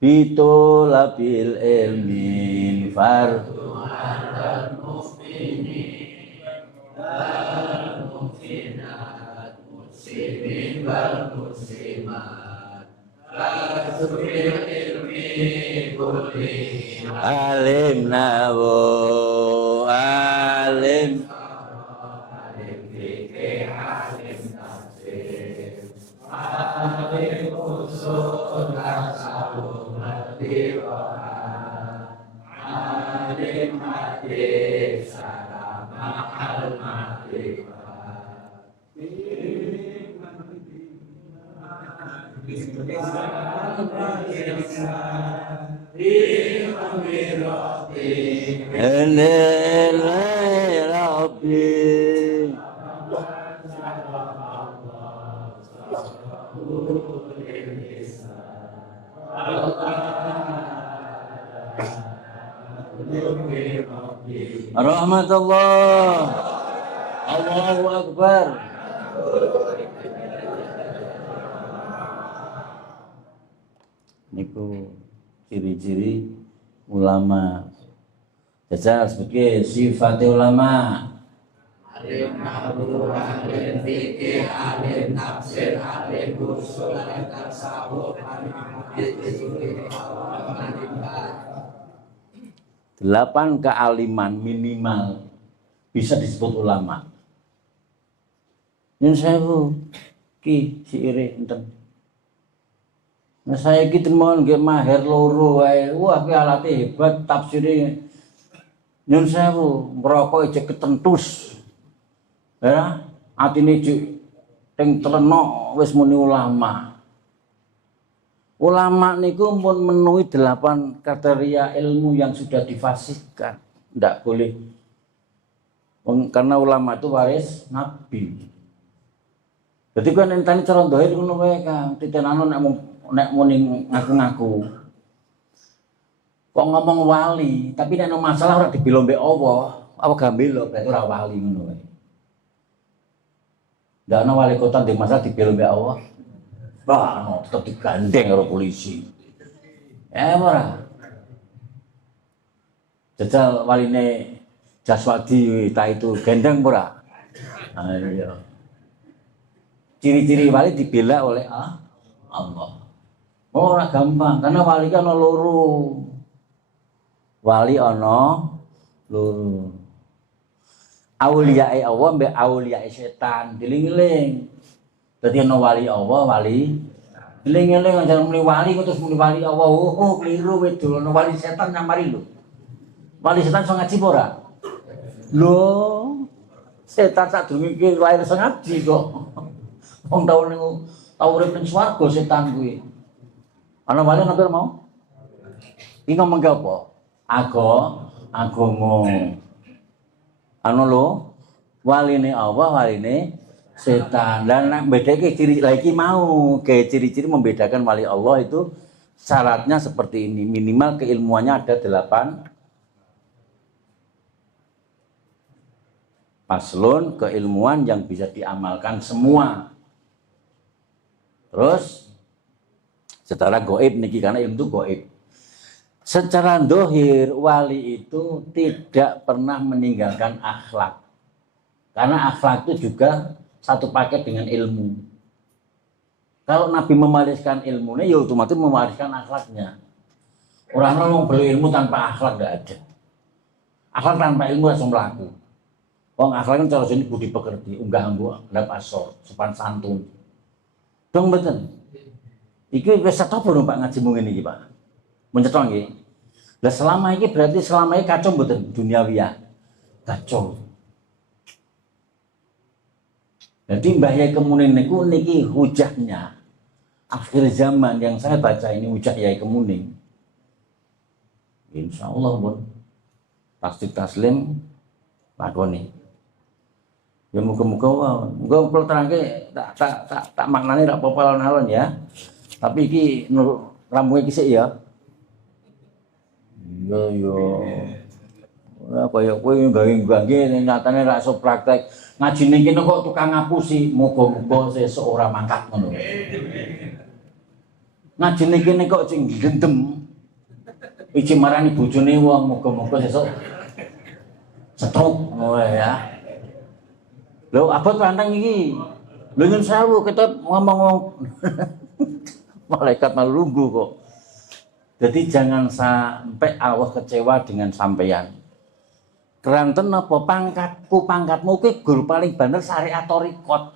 bitolabil ilmin fardu alal mu'minin wal mu'minat muslimin wal muslimat kasbil ilmi kulli alim nawo alim fikih alim tafsir alim usul tasawuf alim hadis salama al ma'rifah rahmatullah. Allahu Akbar. Niku ciri-ciri ulama. Jajal sebagai sifat ulama. Alim nahwu, alim fikih, alim tafsir, alim usul, alim tasawuf, alim hadis, alim 8 kealiman minimal bisa disebut ulama. Nyun sewu ki siire enten. Nah saya iki temen nggih maher loro wae. Wah ki alate hebat tafsire. Nyun sewu ngrokok ejek ketentus. Ya, atine jek teng telenok wis muni ulama. Ulama niku pun memenuhi 8 kriteria ilmu yang sudah difasihkan. Tidak boleh. Karena ulama itu waris Nabi. Jadi kan entane cara ndohe ngono wae Kang. Titenano nek muni ngaku-ngaku. Kok ngomong wali, tapi nek masalah ora dibela mbek Allah, apa gambelo berarti ora wali ngono wae. Ndak ana wali kota di masalah dibela mbek Allah. Wah, no, tetap digandeng karo polisi. Ora. Jajal waline Jaswadi ta itu gendeng ora? Ayo. Ciri-ciri wali dibela oleh Allah. Oh, ora gampang, karena wali kan ana loro. Wali ana loro. Auliyae Allah mbek auliyae setan, diling-eling. Dadi ana wali Allah, wali eling-eling aja muni wali terus muni wali Allah. Oh, keliru wedul. Ana wali setan nyamari lho. Wali setan iso ngaji apa ora? Lho, setan sak durunge lahir iso ngaji kok. Wong tau urip ning swarga setan kuwi. Ana wali napa mau? Iki ngomong ke apa? Agama. Anu lho, waline Allah, waline setan. Dan nek bedake ciri lagi mau, kayak ciri-ciri membedakan wali Allah itu syaratnya seperti ini, minimal keilmuannya ada 8 paslon keilmuan yang bisa diamalkan semua. Terus secara goib niki karena ilmu itu goib. Secara dohir wali itu tidak pernah meninggalkan akhlak. Karena akhlak itu juga satu paket dengan ilmu. Kalau Nabi mewariskan ilmunya, ya otomatis mewariskan akhlaknya. Orang-orang berilmu tanpa akhlak tidak ada. Akhlak tanpa ilmu langsung melaku. Wong akhlak kan cara sini budi pekerti, unggah-ungguh, ndap asor, sopan santun. Dong betul. Iki wis setapa lho Pak ngaji mung ngene iki Pak. Mencetong nggih. Lah selama ini berarti selama ini kacau mboten duniawiya. Kacau. Jadi Mbah Yai Kemuning niku niki hujahnya. Akhir zaman yang saya baca ini hujah Yai Kemuning. Insyaallah pun pasti taslim lakoni. Ya muga-muga wae. Muga kula terangke tak maknane rak apa alon-alon ya. Tapi iki ramuke iki sik ya. Iya. Apa ya kowe gawe-gawe nyatane ra iso praktek. Ngaji ning kene kok tukang ngapusi, muga-muga sesuk ora mangkat ngono. Ngaji ning kene kok sing gendem. Iki marani bojone wong, muga-muga sesuk setruk ngono ya. Lho abot pantang iki. Lho nyun sewu kita ngomong malaikat malu lungguh kok. Jadi jangan sampai Allah kecewa dengan sampeyan. Keranten apa pangkatmu ki guru paling bener syariat torikot.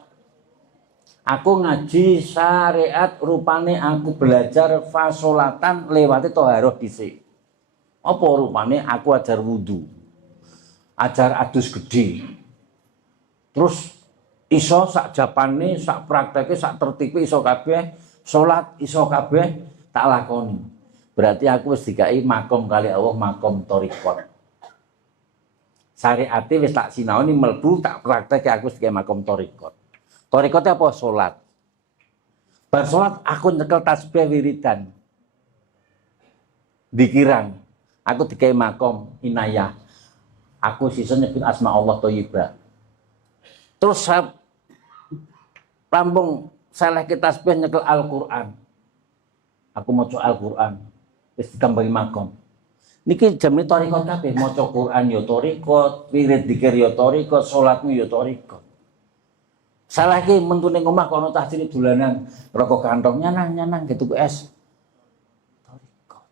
Aku ngaji syariat rupane aku belajar fasolatan lewati toharoh dhisik. Apa rupane aku ajar wudu. Ajar adus gede. Terus iso sak japane, sak prakteke, sak tertipe iso kabeh, salat iso kabeh tak lakoni. Berarti aku wis dikai makom kali Allah makom torikot. Syariate wis tak sinaoni mlebu tak prakteke aku wis dikai makom torikot. Torikote apa? Salat. Bar salat aku nyekel tasbih wiridan. Dikiran. Aku dikai makom inayah. Aku sisa nyebut asma Allah thayyibah. Terus rampung salah kita tasbih nyekel Al-Qur'an. Aku maca Al-Qur'an. Wis ditambahi makom. Niki jamane thariqat kabeh, maca Qur'an ya thariqat, wirid dzikir ya thariqat, salatmu ya thariqat. Salah iki mentune omah kono tahsile dolanan, rokok kantong nyanang gitu es. Thariqat.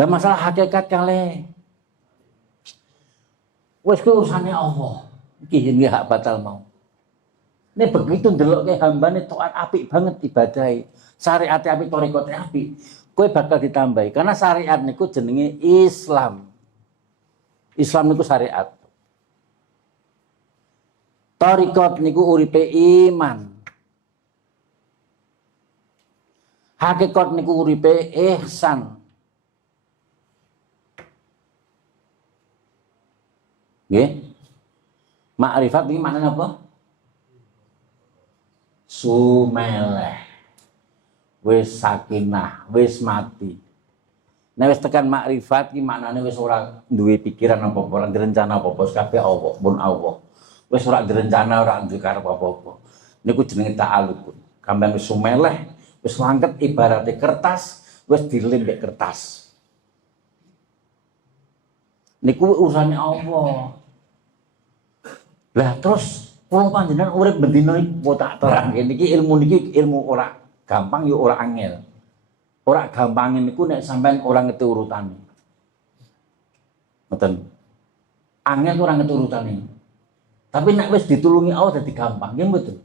Lah masalah hakikat kale. Wis ku urusane Allah. Iki jenenge hak batal mau. Nek begitu ndelokke hambane taat apik banget ibadahe. Syariat apik, thariqat apik. Kowe bakal ditambahi karena syariat niku jenenge Islam. Islam niku syariat. Thariqat niku uripe iman. Hakikat niku uripe ihsan. Nggih. Makrifat iki maknane apa? Sumeleh. Wis sakinah, wis mati. Nek wis tekan makrifat iki maknane wis ora duwe pikiran apa-apa, ora direncana apa-apa, kabeh Allah, pun Allah. Wis ora direncana, ora duwe karep apa-apa. Niku jenenge ta'alluq. Kambang wis sumeleh, wis langket ibarate kertas, wis dilembek kertas. Niku urusane Allah. Lah terus kula panjenengan urip bendina iki tak terangke niki ilmu ora gampang ya ora angel. Ora gampang niku nek sampean ora ngerti urutane. Ngoten. Angel ora ngerti urutane. Tapi nek wis ditulungi Allah dadi gampang, nggih mboten.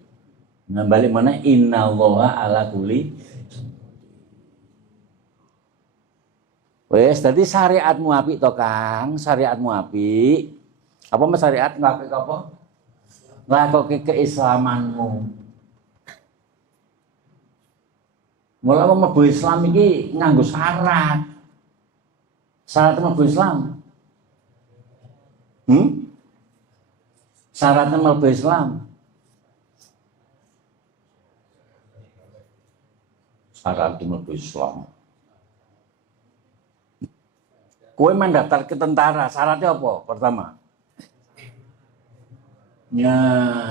Nah balik mana innallaha ala kulli. Wes dadi syariatmu apik to Kang, syariatmu apik. Apa mas syariat apik apa? Lakoke keislamanmu. Mula wong mlebu Islam iki nganggo syarat. Syarat mlebu Islam. Syaratnya mlebu Islam. Syarat mlebu Islam. Kowe mendaftar ke tentara, syaratnya apa? Pertama, ya,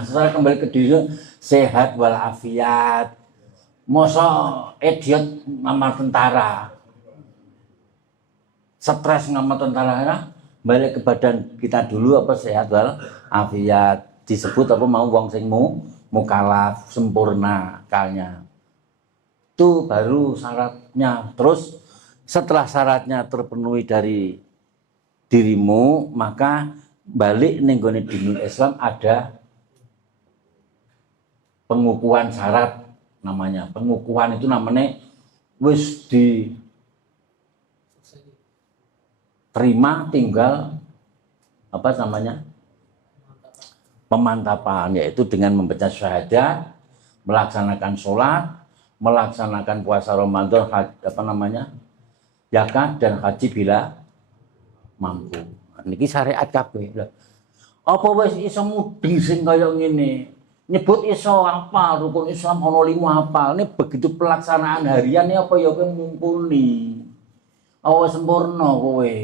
setelah kembali ke diri sehat walafiat. Mosok idiot ngamar tentara, stres ngamar tentara, ya? Balik ke badan kita dulu apa sehat walafiat. Disebut apa mau wong sing mukalaf sempurna kalnya. Itu baru syaratnya. Terus setelah syaratnya terpenuhi dari dirimu, maka balik ning gone dinul Islam ada pengukuhan syarat namanya. Pengukuhan itu namanya wis diterima, tinggal apa namanya? Pemantapan, yaitu dengan membaca syahadat, melaksanakan sholat, melaksanakan puasa Ramadan, apa namanya? Zakat dan haji bila mampu. Niki syariat kabeh. Apa wis iso mudeng sing kaya ngene? Nyebut iso apa rukun Islam ana 5 hafal. Ini begitu pelaksanaan harian apa ya kowe mumpuni. Awas sempurna kowe.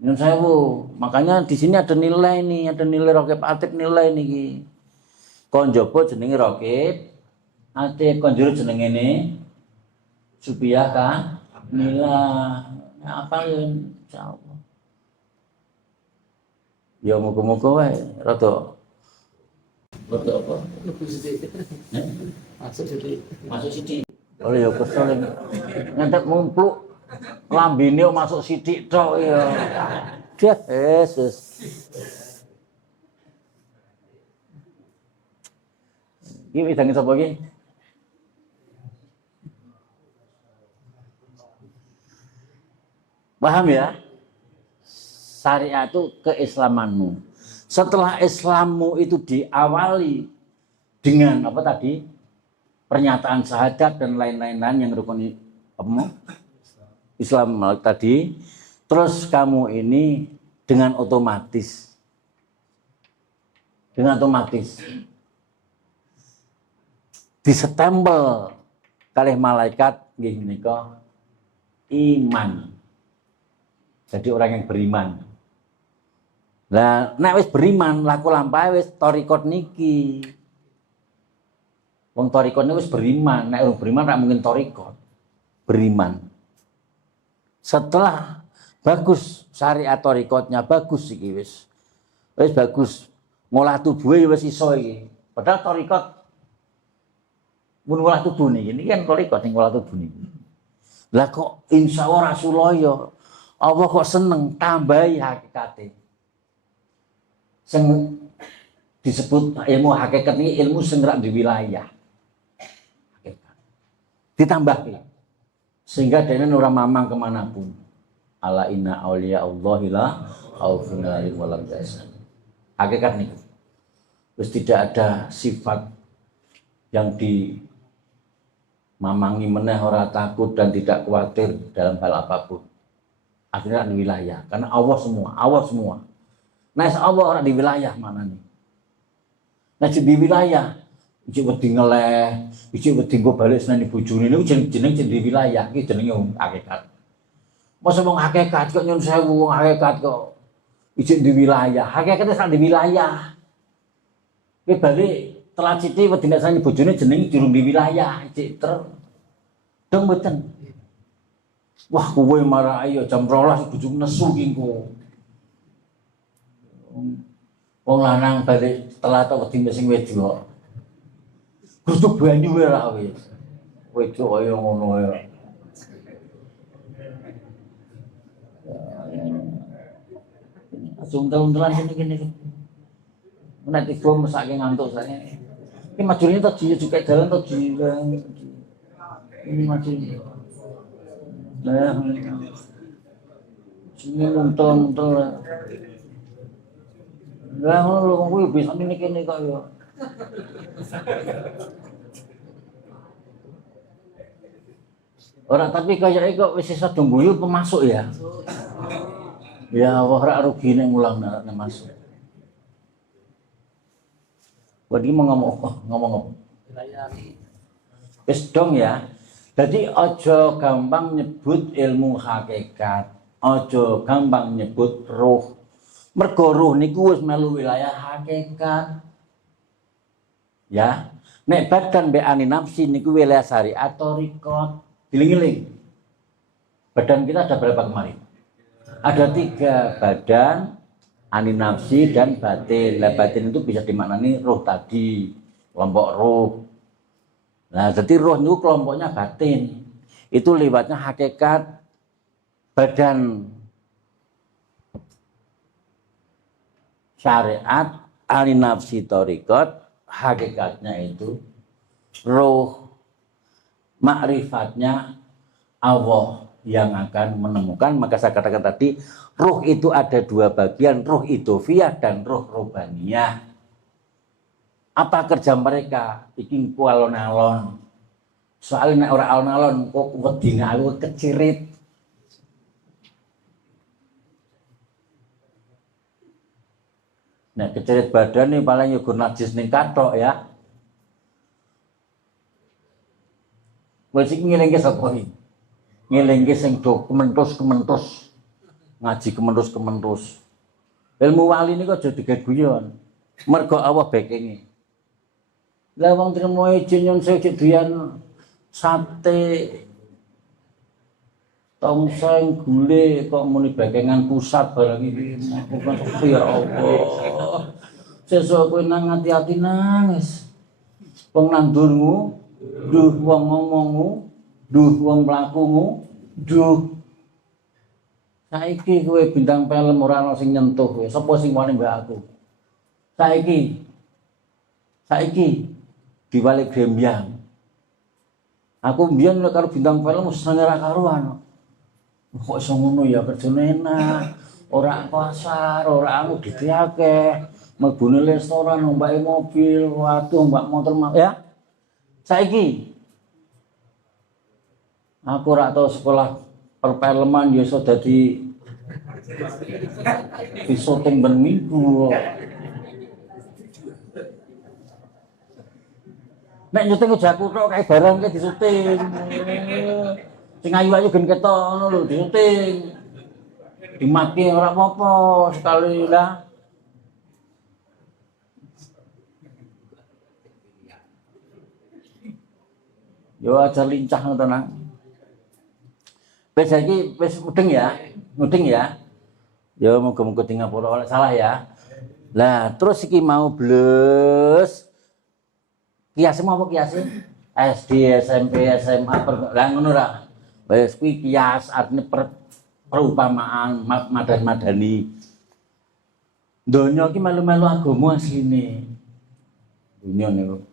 Nyun sewu, makanya di sini ada nilai nih, ada nilai Raqib Atid nilai niki. Kon njaba jenenge Raqib Atid, kon njero jenenge ne Supiah kan nila apa ya insyaallah. Ya muga-muga wae rada apa? Masuk sithik. Oh ya kesel ngantek mumpluk lambene masuk sithik tok ya. Dah Yesus. Iki wedange sapa iki? Paham ya? Syariat itu keislamanmu. Setelah Islammu itu diawali dengan apa tadi? Pernyataan syahadat dan lain-lain yang rukun Islam tadi. Terus kamu ini dengan otomatis disestempel kalih malaikat nggih menika iman. Jadi orang yang beriman. Lah nek wis beriman laku lampahe wis thariqat niki. Wong thariqat niku wis beriman, nek urung beriman ra mungkin thariqat. Beriman. Setelah bagus syariat thariqatnya bagus iki wis bagus. Ngolah tubuhe wis iso iki. Padahal thariqat mun ngolah tubuh niki kan thariqat sing ngolah tubuh niki. Lah kok insyaallah Rasulullah ya Allah kok seneng tambahi hakikate. Sing disebut ilmu hakikat ini ilmu sing rak di wilayah. Hakikat. Ditambahke. Sehingga dene ora mamang kemanapun. Ala inna auliya Allahi la khaufun alaihim wa lahum yahzanun. Hakikat niku. Terus tidak ada sifat yang dimamangi meneh ora takut dan tidak khawatir dalam hal apapun. Akhirnya di wilayah, karena Allah semua. Nah, Allah orang di wilayah mana nih? Nah, di wilayah, ijik wedi ngeleh, ijik wedi nggo balik seneni bojone niku jeneng di wilayah, iki jenenge hakikat. Masa wong hakikat kok nyun sewu wong hakikat kok ijik di wilayah, hakikate sak di wilayah. Ki balik telat sithik wedi nek seneni bojone jenenge durung di wilayah, ijik dong mboten. Wah, kowe marah ayo jam 12 bojomu nesu ki engko. Wong lanang balik telat kok wedi sing wedok. Kudu banyu wae ra wis. Wedok kaya ngono ya. Asung-untelan kene. Nek tiba mesake ngantuk saya. Iki majurine to juga jalan to jilang. Ini majurine. Lah, sini untung. Lah ngono kuwi bisa ini kene kok ya. Ora tapi kayake kok wis iso guyu pemasuk ya. Ya Allah ora rugi nek mulang nek masuk. Wadi mau ngomong. Wis dong ya. Jadi ojo gampang nyebut ilmu hakikat, ojo gampang nyebut roh. Mergo roh niku wis melu wilayah hakikat. Ya, nek badan mbek ani nafsi niku wilayah syariat thariqat. Giling-giling. Badan kita ada berapa kemarin? Ada 3 badan, ani nafsi dan batin. Lah batin itu bisa dimaknani roh tadi, kelompok roh. Nah, jadi roh itu kelompoknya batin. Itu lewatnya hakikat badan syariat, ani nafsi thariqat, hakikatnya itu roh, ma'rifatnya Allah yang akan menemukan. Maka saya katakan tadi, roh itu ada 2 bagian, roh idhofiyah dan roh robaniyah. Apa kerja mereka? Iki ku alon-alon. Soalnya nek ora alon-alon kok wedine aku kecirit. Nek kecirit badan nih paling yo najis ning kathok ya. Wis iki ngelingke sapa iki? Ngelingke sing do kementus-kementus. Ngaji kementus-kementus. Ilmu wali niku aja digeguyon. Mergo Allah backing-e. Lah wong trimo izin nyon sik doyan sate tongseng gule kok muni bakengan pusat barang iki. Ya Allah. Sesuk kowe nang ati-ati nangis. Wong nandurmu, duh wong ngomongmu, duh wong mlakumu, duh. Saiki kowe bintang film ora ana sing nyentuh kowe. Sapa sing wani mbak aku? Saiki diwalik grembyang. Aku mbiyen karo bintang film seneng ra karuan. Kok iso ngono ya kerjane enak. Ora pasar, ora anu duwe akeh. Mlebune restoran, mbake mobil, waduh mbak motor ya. Saiki aku ora tau sekolah perfilman ya iso dadi di syuting ben minggu. Nek nyuting jaku tok kae barang ke disuting. Sing ayu-ayu gen ketok ngono lho disuting. Dimaki ora apa-apa sekali lah. Yo aja lincah ngono nang. Wis saiki wis mudeng ya. Yo muga-muga di ngapura oleh salah ya. Lah terus iki mau bles kias apa kias? SD, SMP, SMA, lah ngono ra. Wis kuwi kias artine perumpamaan madani. Donya iki melu-melu agama asline. Dunya niku.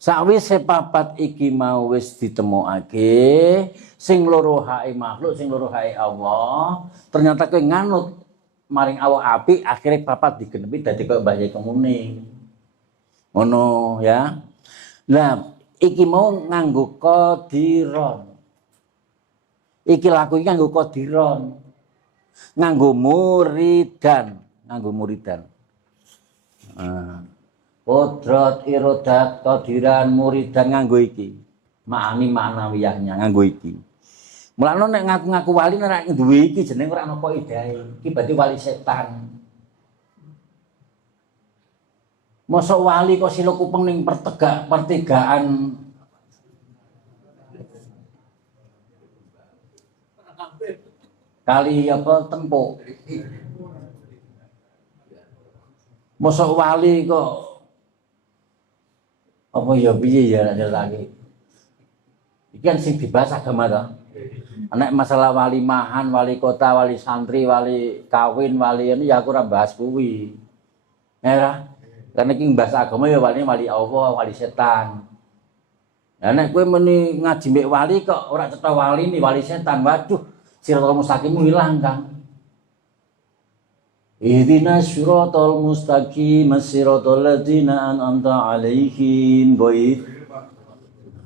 Sakwise papat iki mau wis ditemokake, sing loro hae makhluk, sing loro hae Allah, ternyata kowe nganut maring Allah apik, akhire papat digenepi dadi kaya Mbah Yai Kemuning. Ngono ya. Lah, iki mau nganggo qadiron. Iki laku iki nganggo qadiron. Nganggo muridan. Kodrat, irodat, qadiran, muridan nganggo iki. Ma'ani ma'nawiyahnya nganggo iki. Mulane nek ngaku-ngaku wali nek duwe iki jeneng ora ana kok idahe. Iki berarti wali setan. Mosok wali kok sila kupeng ning pertigaan kali apa Tempuk. Mosok wali kok apa ya piye ya lagi. Iki kan sing dibahas agama to. Nek masalah wali mahan, wali kota, wali santri, wali kawin, wali ini ya aku ora bahas kuwi. Ya. Karena iki bahas agama ya wali Allah, wali setan. Lah nek kowe meni ngaji mbek wali kok ora cetha wali ni wali setan. Waduh, siratal mustaqim ilang, Kang. Ihdinas siratal mustaqim siratal ladzina an'amta 'alaihim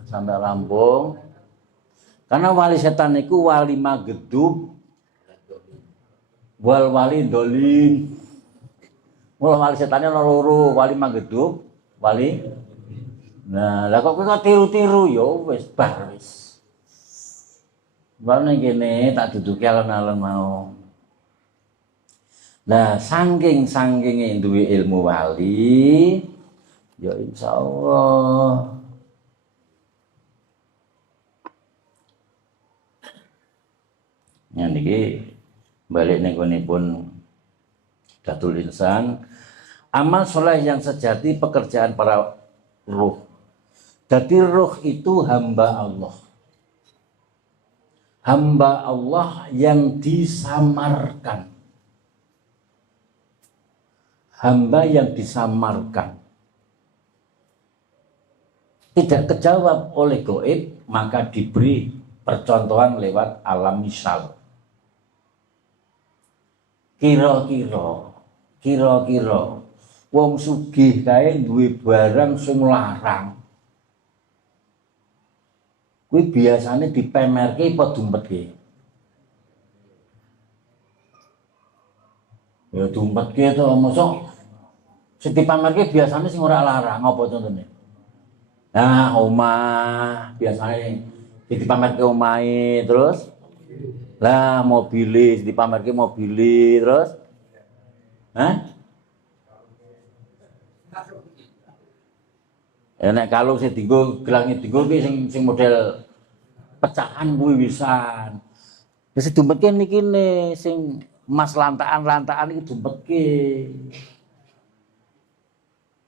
sampai rampung. Karena wali setan itu wali magedub wal wali dolin. Wali setannya loro, wali magedub, wali. Nah, lah kok tiru-tiru ya wis bar wis. Warna gini tak duduki alon-alon mau. Nah, saking duwe ilmu wali, ya insyaallah. Yang niki balik ning pun Datul Insan, amal soleh yang sejati pekerjaan para ruh. Jadi ruh itu hamba Allah. Hamba Allah yang disamarkan. Hamba yang disamarkan. Tidak kejawab oleh gaib, maka diberi percontohan lewat alam misal. Kira-kira wong sugih kae duwe barang sing larang. Kuwi biasane dipamerke apa dumpetke? Ya dumpetke to, mosok sing dipamerke biasane sing ora larang, apa contone? Nah, omah biasane dipamerke omahe, terus lah mobilis dipamerke mobilis, terus ya nek kalung sing dienggo gelange dienggo ki sing model pecahan kuwi wisan. Wis dumpetke niki ne sing emas lantaan iki dumpetke.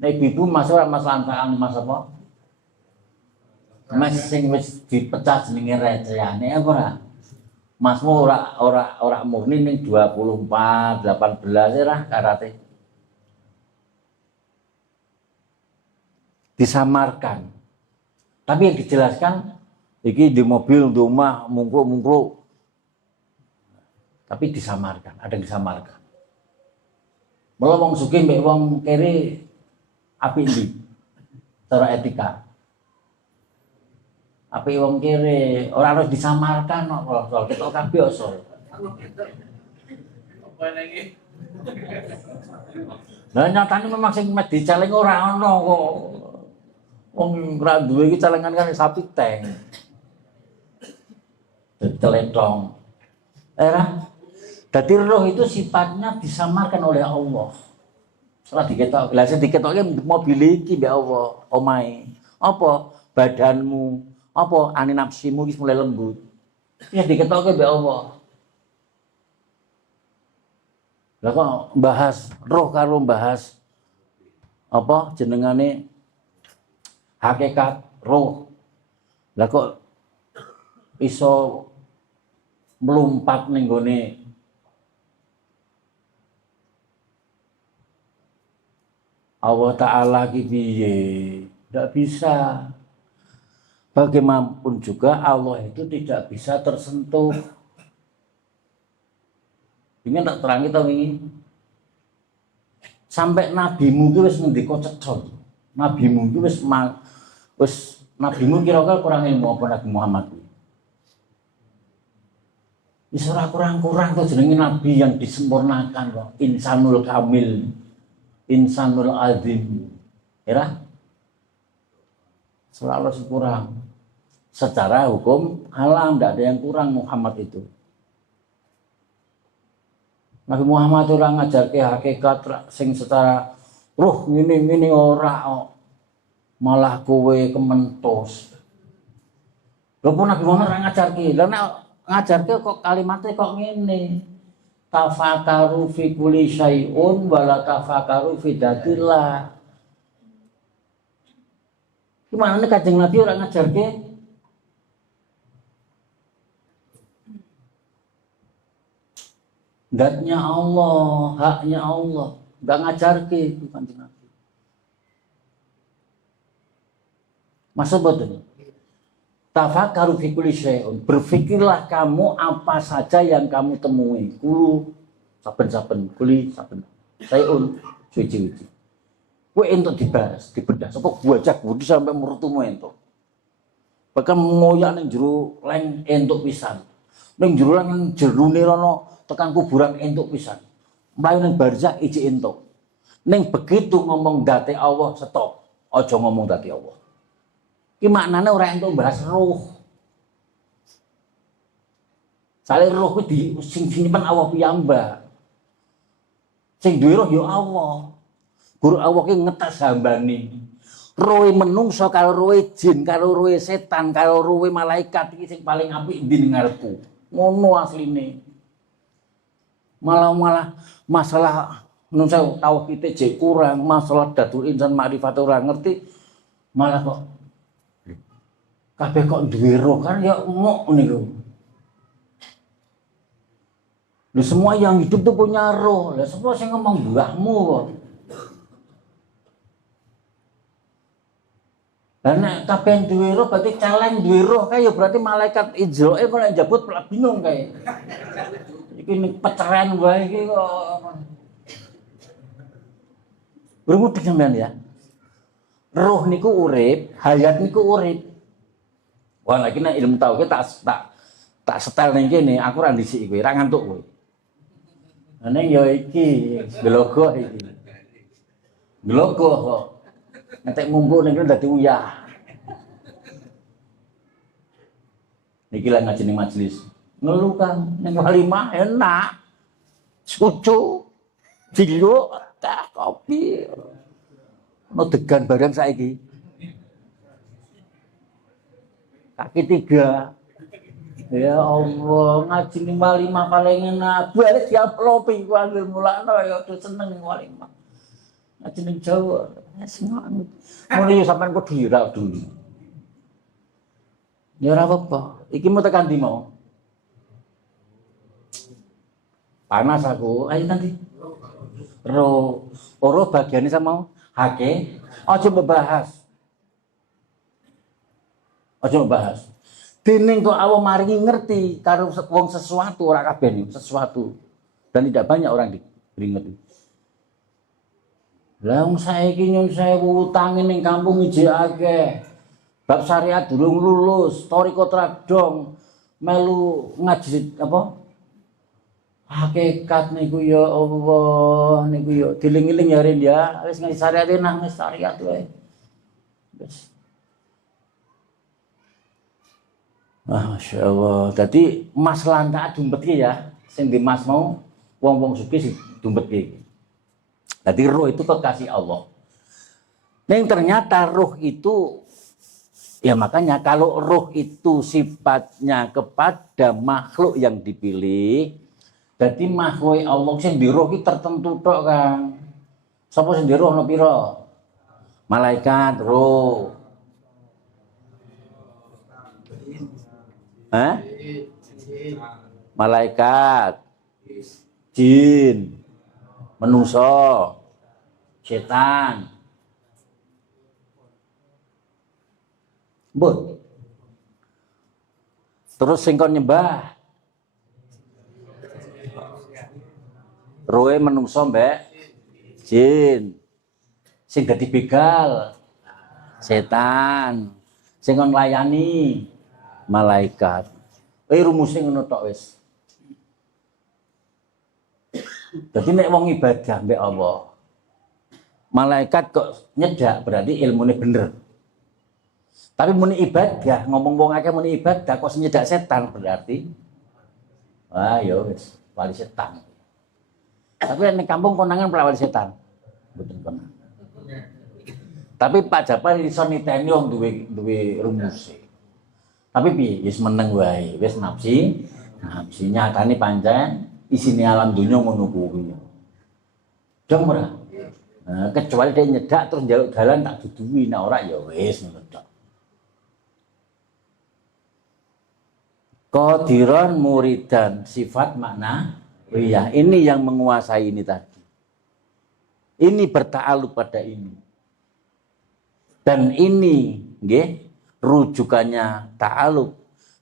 Nek ibu mas ora emas lantaan, mas apa? Mas sing wis dipecah jenenge recehane apa ora? Masmu ora murni ning 24, 18 ora karate. Disamarkan. Tapi yang dijelaskan iki di mobil, di rumah, mungkruk. Tapi disamarkan, ada yang disamarkan. Mula wong sugih mbek wong kere apik ndi? Cara etika. Apik wong kere ora harus disamarkan kok, soal ketok kabeh asal. Apa lagi? Lah nyatane memang sing diceleng ora ana kok. Wong ora duwe iki celengan kan sapi teng. Teletong. Jadi roh itu sifatnya disamarkan oleh Allah. Setelah diketok, lah sing diketokke mobil iki mbek Allah, omahe. Apa? Badanmu, apa ane nafsimu wis mulai lembut. Ya diketokke mbek Allah. Lah kok bahas roh karo bahas apa jenengane hakikat roh. Lah kok iso melompat ning gone Allah Ta'ala ki piye? Tidak bisa. Bagaimanapun juga Allah itu tidak bisa tersentuh. Ini tak terangi tau ini. Sampai nabimu ki wis ngendika cecol. Nabimu ki wis nabimu kira-kira kurang ilmu apa Nabi Muhammad. Wis ora kurang-kurang to jenenge nabi yang disempurnakan kok. Insanul kamil. Insanul azim. Ya. Selalu kurang. Secara hukum alam tidak ada yang kurang Muhammad itu. Nabi Muhammad orang ngajarke hakikat sing secara roh ngene ora kok. Malah kowe kementos. Lha pun Nabi Muhammad ora ngajarke. Lah nek ngajarke kok kalimatnya kok ngene. Tafakaru fi kulli syai'un wala tafakaru fi datillah. Gimana nih Kanjeng Nabi orang ngajarke? Datnya Allah, haknya Allah, enggak ngajarke itu Kanjeng Nabi. Masa betul? Tafakaru fi kulli syai'un. Berfikirlah kamu apa saja yang kamu temui. Kulu saben-saben kuli saben sayun suci-suci. Kowe entuk dibahas, dibedah sapa gua budi sampai merutumu entuk. Bahkan ngoyak ning jero leng entuk pisan. Ning jero leng jerune rono tekan kuburan entuk pisan. Mlayu ning barzah iji entuk. Ning begitu ngomong date Allah stop. Aja ngomong date Allah. Ki maknane ora entuk bahas roh. Sale roh kuwi sing nyimpen Allah piyambak. Sing duwe roh ya Allah. Guru Allah ki ngetes hambane. Rohe menungso karo rohe jin, karo rohe setan, karo rohe malaikat iki sing paling apik ndi ning ngarepku. Ngono asline. Malah masalah menungso tauhid jek kurang, masalah datul insan makrifat ora ngerti. Malah kok kabeh kok duwe roh kan ya mok niku. Lha semua yang hidup tuh punya roh. Lah semua sing ngomong mbahmu kok. Lah kabeh duwe roh berarti celeng duwe roh kae ya berarti malaikat Ijrail kok nek njabut bingung kae. Iki ning peceren wae iki kok. Bermudik sampean ya. Roh niku urip, hayat niku urip. Wah lagi nek ilmu tauhid tak setel ning kene aku ora ndisik kowe, ora ngantuk kowe. Ning ya iki gelogo iki. Gelogo kok. Nek ngumpul ning kene dadi uyah. Niki lah ngaji ning majelis. Ngelu kan ning walimah enak. Cucu. Diluk teh kopi. Ono degan barang saiki. Kaki 3. Ya Allah, ngaji ning walimah paling enak. Balik diaplopi ku anggere mulakno ya seneng ning walimah. Ngaji ning Jawa. Ngono yo sampean kudu ira dulu. Ya ora apa-apa. Iki mau tekan ndi mau? Panas aku. Ayo nanti. Ro bagiannya sama hake. Aja membahas. Aja membahas. Dening kok Allah maringi ngerti karo wong sesuatu ora kabeh niku sesuatu. Dan tidak banyak orang diberi ngerti. Lah wong saiki nyun sewu utange ning kampung iji akeh. Bab syariat durung lulus, toriko tradong melu ngaji apa? Hakikat niku ya Allah, niku ya diling-iling ya Rin ya. Wis ngaji syariat nang wis syariat wae. Wis. Masya Allah. Jadi mas langka dumpet ya, sing di mas mau wong-wong sugih sing dumpet. Jadi roh itu kekasih Allah. Yang ternyata roh itu, ya makanya kalau roh itu sifatnya kepada makhluk yang dipilih, jadi makhluk Allah sing di roh itu tertentu tok kan. Sapa sing di roh ono pira? Malaikat roh. Hah? Malaikat, jin, menungso, setan. Mbun. Terus sing kon nyembah. Roe menungso mbek jin. Sing dadi begal setan. Sing kon layani malaikat. Rumuse ngono tok wis. Dadi nek wong ibadah mbek Allah, malaikat kok nyedak berarti ilmune bener. Tapi muni ibadah, ngomong wong akeh muni ibadah kok nyedak setan berarti wah ya wis wali setan. Tapi nek kampung konangan wali setan. Mboten konangan. Tapi Pak Japar iso niteni wong duwe rumuse. Tapi piye wis meneng wae, wis nafsi nyatane pancen isine alam dunya ngono kuwi. Dong ora? Nah, kecuali dia nyedak terus njaluk dalan tak duduhi nek ora ya wis ngono tok. Qadiran muridan sifat makna iya ini yang menguasai ini tadi. Ini berta'alluq pada ini. Dan ini nggih rujukannya ta'alluq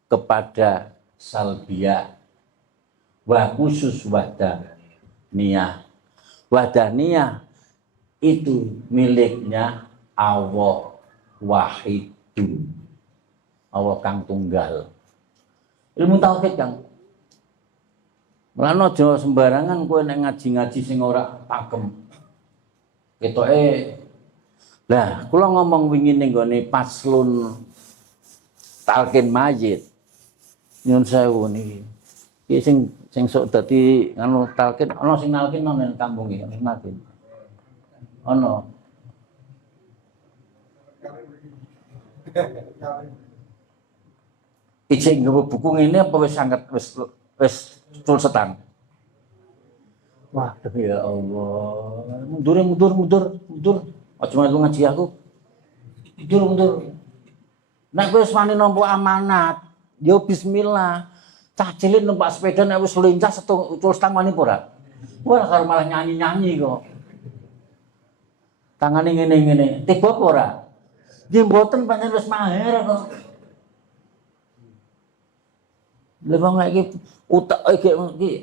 kepada salbiyah wa khusus wahda. niyah. Wahdaniyah itu miliknya Allah wahidun. Allah kang tunggal. Ilmu tauhid Kang. Mulane aja sembarangan kowe nek ngaji-ngaji sing ora pakem. Ketoke lah, kula ngomong wingi ning gone paslon talqin mayit. Nyun sewu niki. Iki sing sok dadi anu talqin ana sing nalkin nang kampung iki, sing nalkin. Ana. Iki nggawa buku ngene apa wis sanget wis cul setang. Waduh ya Allah. Mundur. Aja melu ngaji aku. Mundur. Nek kowe wis wani nampa amanat, ya bismillah. Cah cilik numpak sepeda nek wis lincah cul setang wani apa ora? Ora karo malah nyanyi-nyanyi kok. Tangane ngene-ngene. Tiba apa ora? Nggih mboten pancen wis mahir kok. Lha wong iki utek iki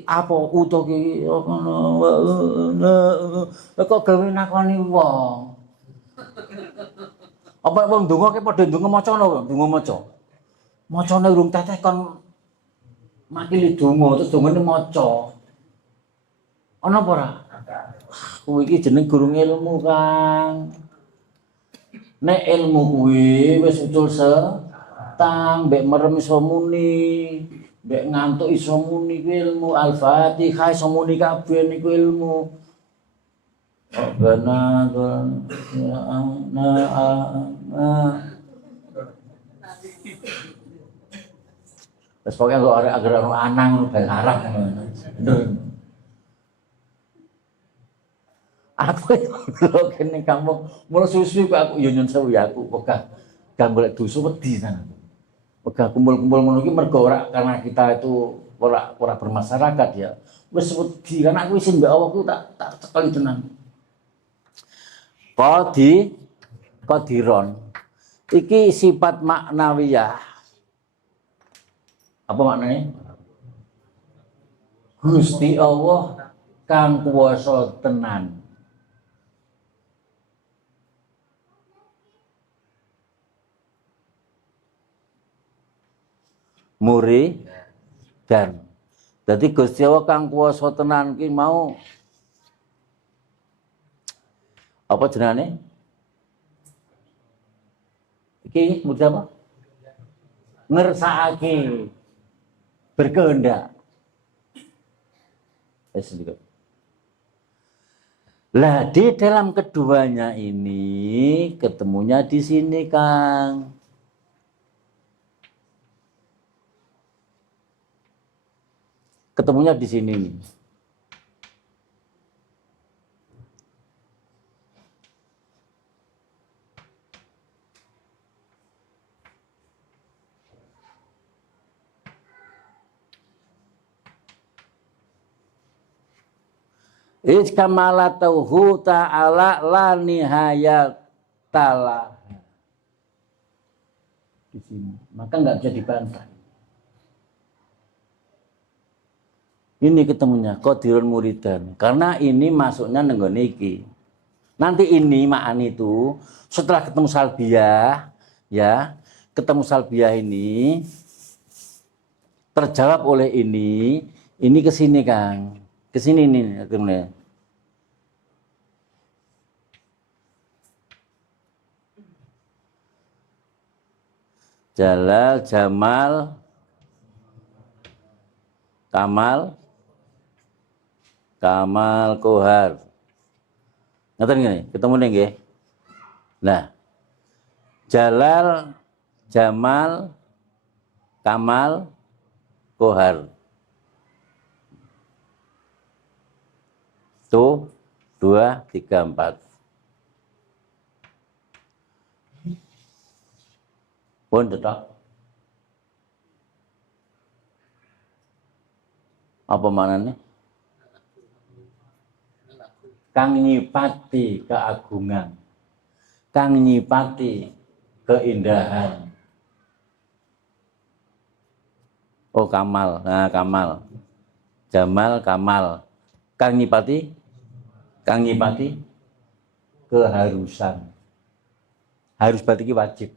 apa utek iki kok gawe nakoni wong. Apa wong ndonga ki padha ndonga macana wae, ndonga maca. Macane urung teteh kon makili donga terus dongane maca. Ana apa ora? Kuwi iki jeneng guru ilmu, Kang. Nek ilmu kuwi wis ucul setang, mbek merem iso muni. Mbek ngantuk iso muni ku ilmu, Al-Fatihah iso muni kabeh niku ilmu. Rabbana Terus pokoknya kok agar anang bal arah ngono. Aku lho kene kampung mulo susu kok aku yo nyun sewu ya aku kok gak golek dosa wedi tenan. Pegah kumpul-kumpul ngono iki mergo ora karena kita itu ora bermasyarakat ya. Wis wedi kan aku isin mbek Allah ku tak cekeli tenan. Qadiron. Iki sifat maknawiyah. Apa maknanya? Gusti Allah kang kuwasa tenan. Muri dan jadi Gusti Allah kang kuwasa tenan ki mau apa jenenge? Iki mesti apa? Ngersakake berkehendak. Lah di dalam keduanya ini ketemunya di sini, Kang. Ketemunya di sini. Ijkamalatuhu ta'ala la nihayatalah. Di sini. Maka nggak bisa dibantah. Ini ketemunya qadirun muridan. Karena ini masuknya nenggone iki. Nanti ini ma'an itu setelah ketemu salbiyah ya, ketemu salbiyah ini terjawab oleh ini ke sini, Kang. Ke sini nih akhirnya. Jalal, Jamal, Kamal, Kohar. Ngerti nggih? Ketemu nih nggih. Nah. Jalal, Jamal, Kamal, Kohar. Tuh 2, 3, 4. Pun tetap. Apa maknanya? Kang nyipati keagungan, kang nyipati keindahan. Oh Kamal, nah Kamal, Jamal, Kamal. Kang nyipati keharusan. Harus berarti iki wajib.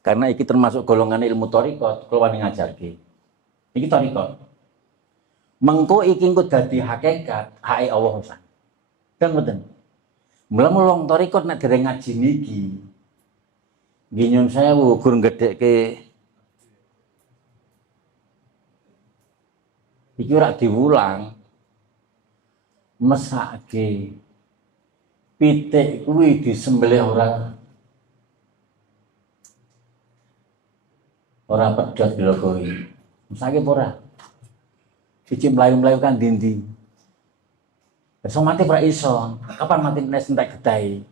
Karena iki termasuk golongan ilmu thariqat, kula wani ngajarke. Iki thariqat. Mengko iki engko dadi hakikat hake Allah Ustaz. Dan mboten. Mula-mula thariqat nek dereng ngaji niki. Nggih nyun sewu gur gedhekke iki ora diwulang. Mesake pitik kuwi disembelih ora pedhot dilogoi. Mesake ora. Siji mlayu-mlayu kan dinding. Besok mati ora iso. Kapan mati nek entek gedai?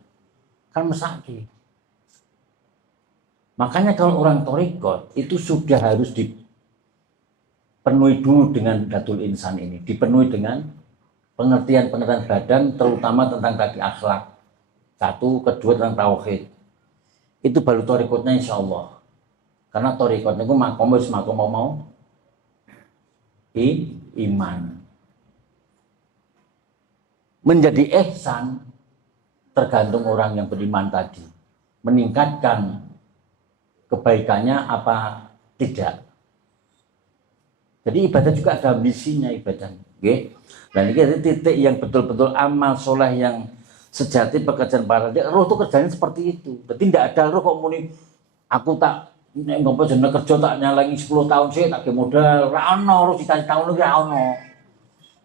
Kan mesake. Makanya kalau orang thariqat itu sudah harus dipenuhi dulu dengan datul insan ini, dipenuhi dengan pengertian badan, terutama tentang tadi akhlak. Satu, kedua tentang tauhid. Itu baru thariqatnya insya Allah. Karena thariqat itu makom mau iman. Menjadi ihsan tergantung orang yang beriman tadi. Meningkatkan kebaikannya apa tidak. Jadi ibadah juga ada misinya ibadah. Okay? Dan ini titik yang betul-betul amal soleh yang sejati pekerjaan para dia. Roh itu kerjanya seperti itu. Jadi tidak ada roh kok muni aku tak ngopo jeneng kerja tak nyalangi 10 tahun sih tak ke modal ora ono roh cita-cita ngono ki ora ono.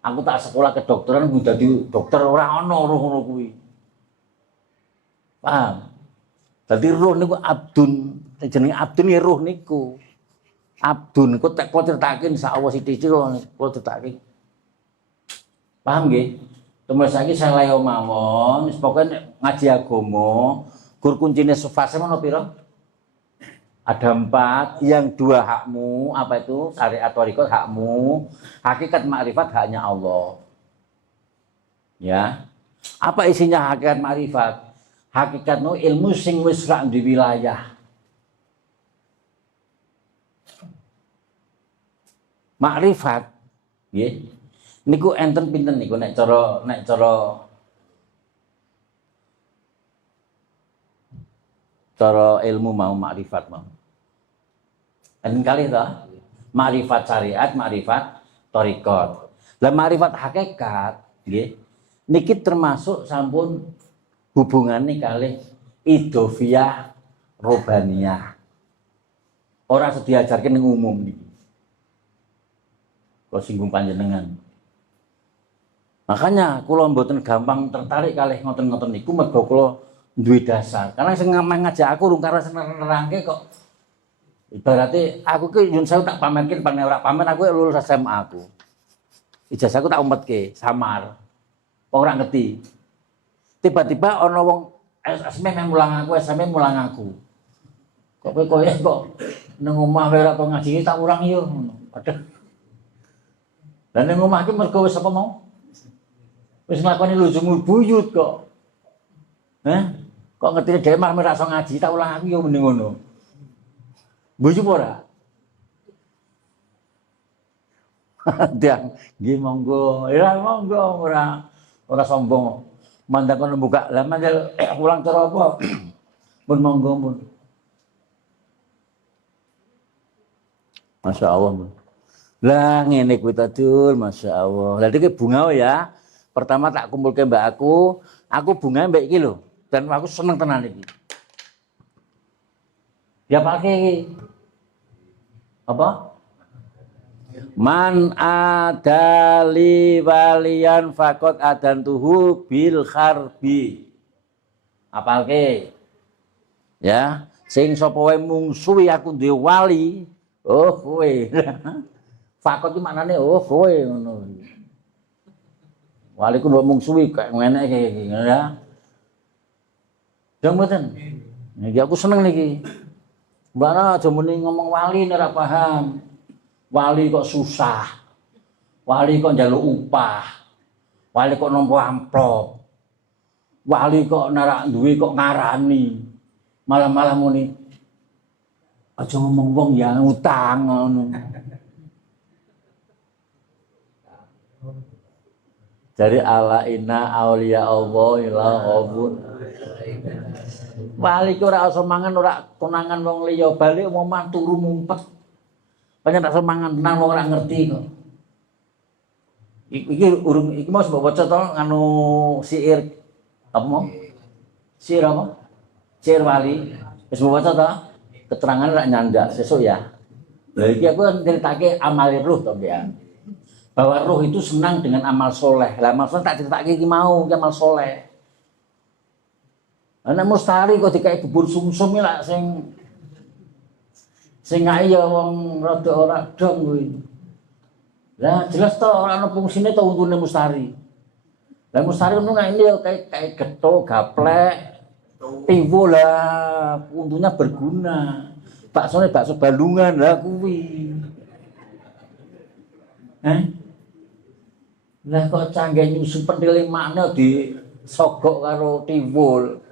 Aku tak sekolah kedokteran kudu dadi dokter ora ono roh ngono kuwi. Paham? Dadi roh niku abdun, jenenge abdun ya roh niku. Abdun kok tak kula critake insyaallah sithik-sithik kula critake. Paham nggih? Temen saiki salah mawon, wis pokoke ngaji agama, gur kuncine fase mana pira? Ada 4, yang 2 hakmu, apa itu? Syariat thariqat hakmu, hakikat makrifat haknya Allah. Ya. Apa isinya hakikat makrifat? Hakikat no ilmu sing wis rak di wilayah. Makrifat, nggih. Niku enten pinten niku nek cara ilmu mau makrifat mau. Enten kali to, makrifat syariat, makrifat thariqat. Lah makrifat hakikat, nggih. Niki termasuk sampun hubungannya kali idofiyah robaniyah. Ora diajarkan yang umum nih. Kalau singgung panjenengan. Makanya kula mboten gampang tertarik kalih ngoten-ngoten niku mergo kula duwe dasar. Karena sing ngajak aku rung karo nerangke kok ibaratnya aku ki yun saya tak pamerke paling ora pamer aku lulus SMA aku. Ijazahku tak umpetke samar. Ora ngerti. Tiba-tiba ana wong SMA mulang aku. Kok kowe kok nang omah wae ora tau ngaji tak urang yo ngono. Padahal lan nang omah ki mergo wis apa mau? Wis nglakoni lujung buyut kok. Kok ngerti dhewe mah ora iso ngaji tak ulang aku yo mending ngono. Buyut ora? Dia nggih monggo, monggo ora sombong. Mandang kono buka lah mandel ulang cara apa? Mun monggo mun. Masya Allah mun. Lah ngene kuwi ta Dul, Masya Allah. Lah iki bunga ya. Pertama tak kumpulke mbak aku bunga mbak iki lho. Dan aku seneng tenan iki. Ya pakai iki. Apa? Man adali walian fakot adantuhu bil kharbi. Apalke? Ya, sing sapa wae mungsuhi aku duwe wali, oh kowe. Fakot iki maknane oh kowe ngono. Wali ku mbok mungsuhi kaya ngene iki ya. Dong mboten. Niki aku seneng niki. Mbak aja muni ngomong wali nek ora paham. Wali kok susah, wali kok njaluk upah, wali kok nampa amplop, wali kok narak duwe kok ngarani, malah muni aja ngomong wong ya utang ngono. Dari ala inna auliya Allah ila khaufun. Wali ki ora iso mangan ora konangan wong liya balik omah turu mumpet. Pancen tak iso mangan tenang wong ora ngerti kok. Iki urung iki mau mbok waca to nganu syair apa mau? Syair apa? Syair wali. Wis mbok waca to? Keterangan rak nyandak sesuk ya. Lah iki aku nceritake amal ruh to ya. Bahwa roh itu senang dengan amal soleh. Lah amal soleh tak ceritake iki mau, iki amal soleh. Anak mustari kok dikai bubur sumsum iki lak sing kaya wong rada ora dong kuwi. Lah jelas to ora ana fungsine to untune mustari. Lah mustari ngono nek ini kayak geto, gaplek, tiwul lah, untungnya berguna. Baksone bakso balungan lah kuwi. Lah kok canggih nyusup pentil makna di sogok karo tiwul.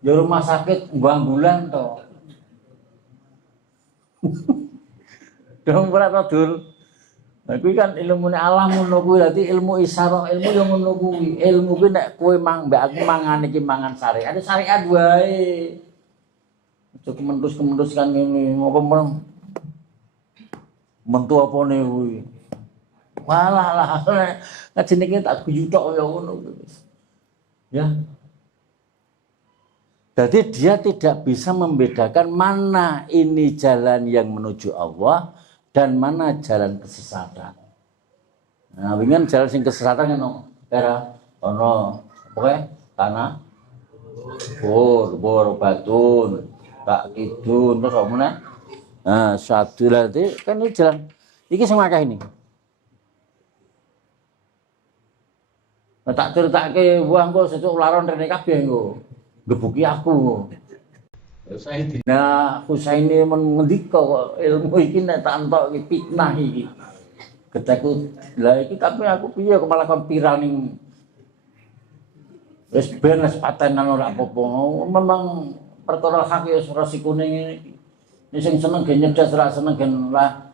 Ya rumah sakit ambulan to. Dong ora to, Dul. Nah kuwi kan ilmune alam ngono kuwi, dadi ilmu isarah, ilmu yo ngono kuwi. Ilmu kuwi nek kowe mbak aku mangan iki mangan syariat, ada syariat wae. Aja kementus kan ngene, apa mentu apane kuwi. Walah lah jenenge tak guyu tok ya ngono. Ya. Jadi dia tidak bisa membedakan mana ini jalan yang menuju Allah dan mana jalan kesesatan. Nah, wingan jalan sing kesesatan ngono. Era ono pokoke tanah bor batun, tak kidun terus apa meneh? Nah, satu lagi kan ini jalan iki sing akeh ini. Tak ceritake wah engko sesuk laron rene kabeh engko. Gebuki aku. Nah, Husaini mengendika kok ilmu iki nek tak entuk iki fitnah iki. Ketaku lah iki tapi aku piye kok malah kon pirang wis ben wis patenan ora apa-apa. Memang perkara hak ya resikone ngene iki. Nek sing seneng gen nyedas ora seneng gen lah.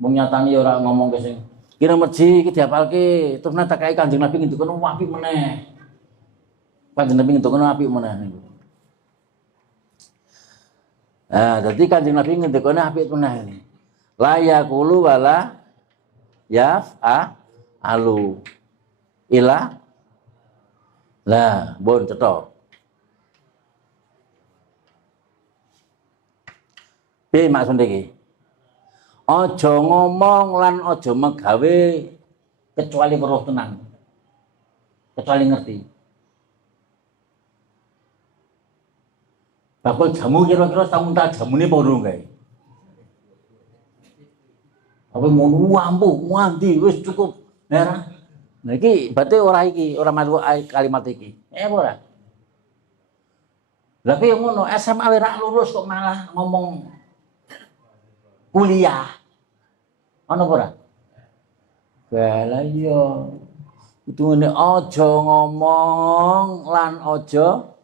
Wong nyatani ora ngomong ke sing kira meji iki diapalke terus nek tak kai Kanjeng Nabi ngendikane apik meneh. Kanjeng Nabi ngendikane apik meneh niku. Nah, dadi Kanjeng Nabi ngendikane apik meneh ini. La yaqulu wala alu ila lah bon cetok. Piye maksud iki? Aja ngomong lan aja megawe kecuali weruh tenan. Kecuali ngerti. Bakul jamu kira-kira tak jamune apa urung kae. Apa mau ampuh, mandi wis cukup. Nah, iki berarti ora iki, ora matu kalimat iki. Ora. Lah piye ngono, SMA ora lulus kok malah ngomong kuliah. Ana ora? Lah iya. Utune aja ngomong lan aja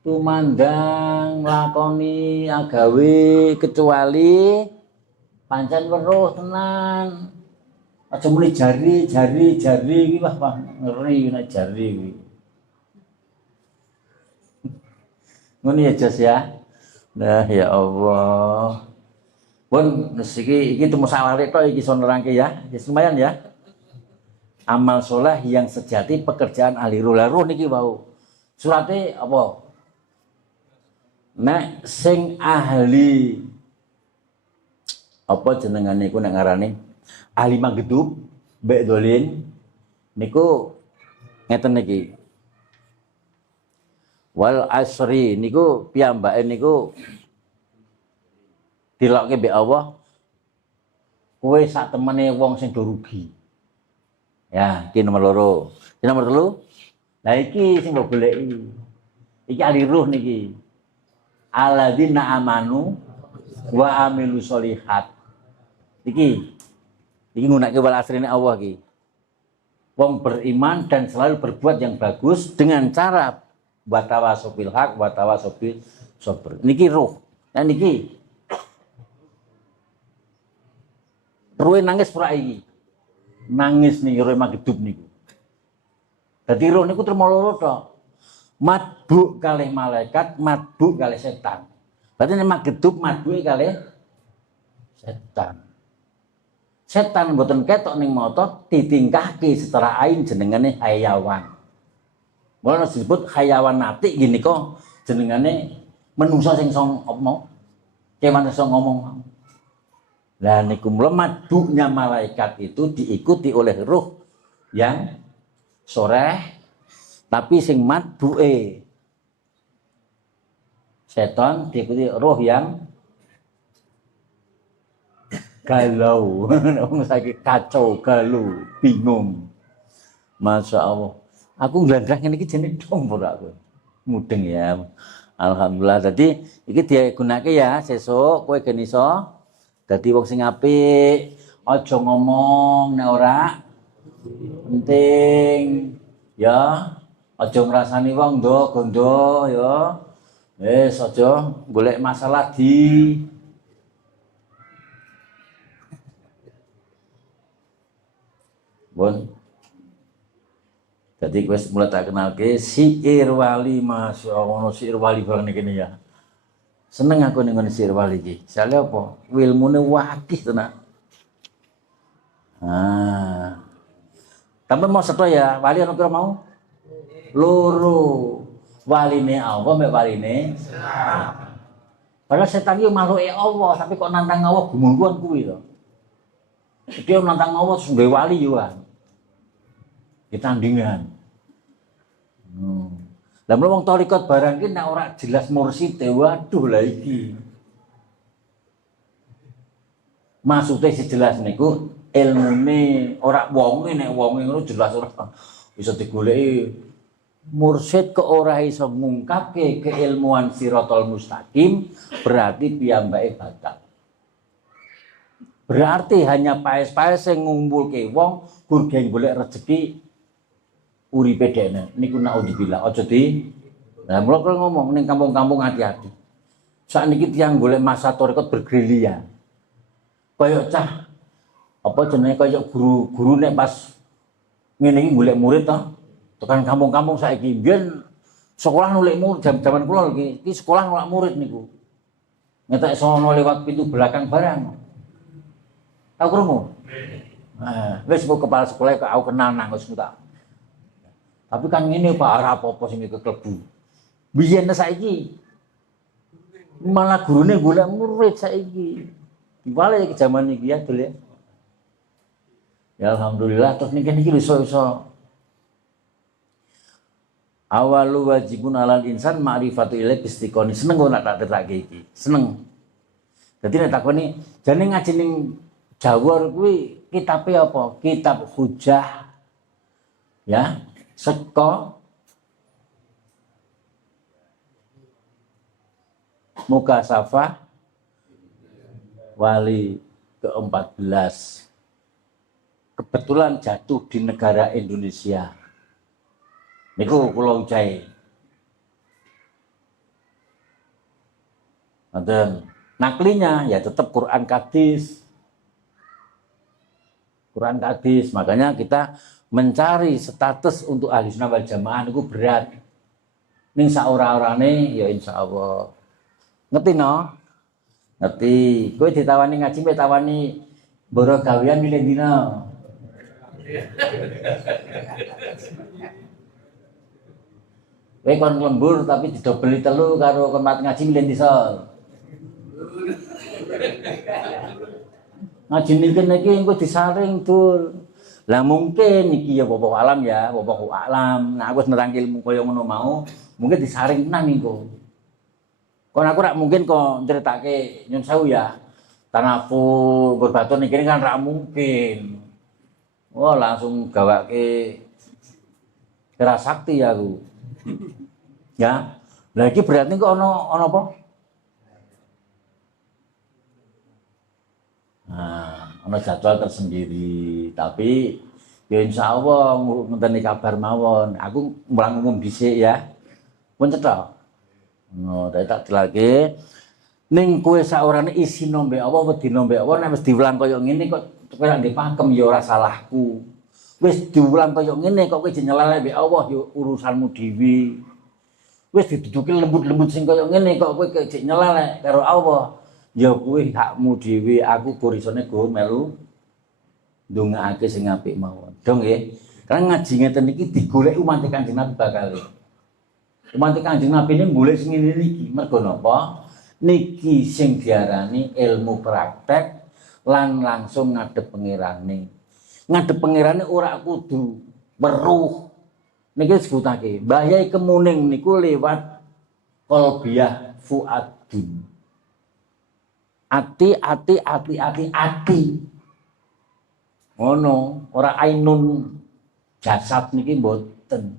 tumandang lakoni agawe kecuali pancen weruh tenan. Aja muni jari iki wah ngeri nek jari iki. Ngono ya Jos ya. Nah ya Allah. Pun iki temu sawale tok iki iso nerangke ya. Ya lumayan ya. Amal soleh yang sejati pekerjaan ahli ruh. Lah ruh niki wau. Surate apa? Nek sing ahli apa jenengane iku nek ngarane ahli manggedub mbek dolin niku ngeten niki wal asri niku piyambake niku dilokke mbek Allah kowe sak temene wong sing do rugi ya iki nomor loro nomor telu lah iki sing mbok goleki iki ahli ruh niki alladzina amanu wa amilu sholihat. Iki nggunakake wal asrine Allah iki. Wong beriman dan selalu berbuat yang bagus dengan cara watawasobil haq watawasobil sabr. Niki ruh. Nah niki Roe nangis pura iki. Nangis nih roe magedub niku. Dadi roh niku trimo loro tok. Madbuk kalih malaikat, madbuk kalih setan. Berarti nek magedub madbuke kalih setan. Setan mboten ketok ning mata ditingkahke secara ain jenengane hayawan. Mula disebut hayawan nati gini kok jenengane menungso sing song apa kewan iso ngomong. Lah niku mula madbuknya malaikat itu diikuti oleh ruh yang soreh, tapi sing madbuke setan diikuti roh yang galau, wong saiki kacau, galau, bingung. Masya Allah. Aku nglandrak ngene iki jenenge dompor aku. Mudeng ya. Alhamdulillah. Jadi iki digunakake ya sesuk kowe gen iso dadi wong sing apik. Aja ngomong nek ora penting ya. Aja ngrasani wong gondo ya. Wis aja golek masalah di Bon. Jadi wis mulai tak kenal ke Syair Wali, Masya Allah, Syair Wali barang ini ya. Seneng aku nih Syair Wali ki. Soalnya apa? Ilmune wakih tenan. Tapi mau seto ya, wali ana kira mau? Loro. Waline Allah mek waline. Padahal setan iki makhluke Allah, tapi kok nantang Allah gumun-gumun kuwi to. Dia nantang Allah terus duwe wali yo ditandingan. Lah mula wong tarekat barang iki nek ora jelas mursite, waduh lah iki. Maksude sejelas niku ilmune ora wonge nek wonge ngono jelas ora bisa digoleki mursyid kok ora iso ngungkapke keilmuan Siratal Mustaqim berarti piyambake batal. Berarti hanya paes-paes sing ngumpulke wong gur geng golek rezeki uripe dene niku naudzubillah aja di. Lah mula kula ngomong ning kampung-kampung hati-hati. Sakniki tiyang golek masa tarekat bergerilya. Kaya cah apa jenenge kaya guru nek pas ngene iki golek murid to. Tekan kampung-kampung saiki biyen sekolah nulik murid jaman kula iki sekolah nulak murid niku. Ngetek sono lewat pintu belakang barang. Tahu krungu? Nah, wis kepala sekolah kok aku kenal nang wis tak. Tapi kan ngene Pak ora apa-apa sing keklebu. Biyen saiki malah gurune golek murid saiki. Diwale ke zaman iki ya, Dul ya. Ya alhamdulillah terus niki iso-iso. Awalu wajibun alal insan ma'rifatu ilaih istiqoni. Seneng kok nak tak terake iki. Seneng. Dadi nek takoni jane ngaji ning Jawa kuwi kitabe apa? Kitab Hujjah. Ya, seka Mukasafah Wali ke-14. Kebetulan jatuh di negara Indonesia. Niku kula ucahe. Dan naklinya ya tetap Quran hadis. Quran hadis, makanya kita mencari status untuk ahli sunnah wal jamaah niku berat. Ning saora-orane ya insyaallah. Ngerti no? Ngerti. Kowe ditawani ngaji mbek tawani mboro gawean milih dina. Kowe kon lembur tapi didobeli telu karo kon mat ngaji milih disa. Ngaji niki engko disaring Dul. Lah mungkin iki ya bapak alam ya, bapak alam. Nah aku wis nerangke ilmu kaya ngono mau, mungkin disaring nang engko. Kon aku rak mungkin kok critake nyun sewu ya. Tanafur berbatur niki kan rak mungkin. Wah langsung gawake kira sakti ya aku. Ya. Lah iki berarti kok ana apa? Nah, ana jadwal tersendiri, tapi ya insyaallah ngenteni kabar mawon. Aku mulang umum dhisik ya. Pun cetha. No, tak lagi ning kowe saorane isi nombe apa wedi nombe apa nek wis diulang kaya ngene kok kowe nek dipakem ya ora salahku. Wis diulang kaya ngene kok kowe jenyelale mbek Allah ya urusanmu dhewe. Wis diduduki lembut-lembut sing kaya ngene kok kowe jek nyelale karo Allah. Ya kuwi hakmu dhewe, aku kurisane go melu ndongaake sing apik mawon. Dong nggih. Karena ngaji ngeten iki digoleki umat Kanjeng Nabi bakal. Umat Kanjeng Nabi ini golek sing ngene iki. Mergo napa? Niki sing diarani ilmu praktek lan langsung ngadep pangerane. Ngadep pangerane ora kudu weruh. Niki disebutake, bahaya kemuning niku lewat qalbiyah fuadun. Ati. Ngono, ora ainun jasad niki mboten.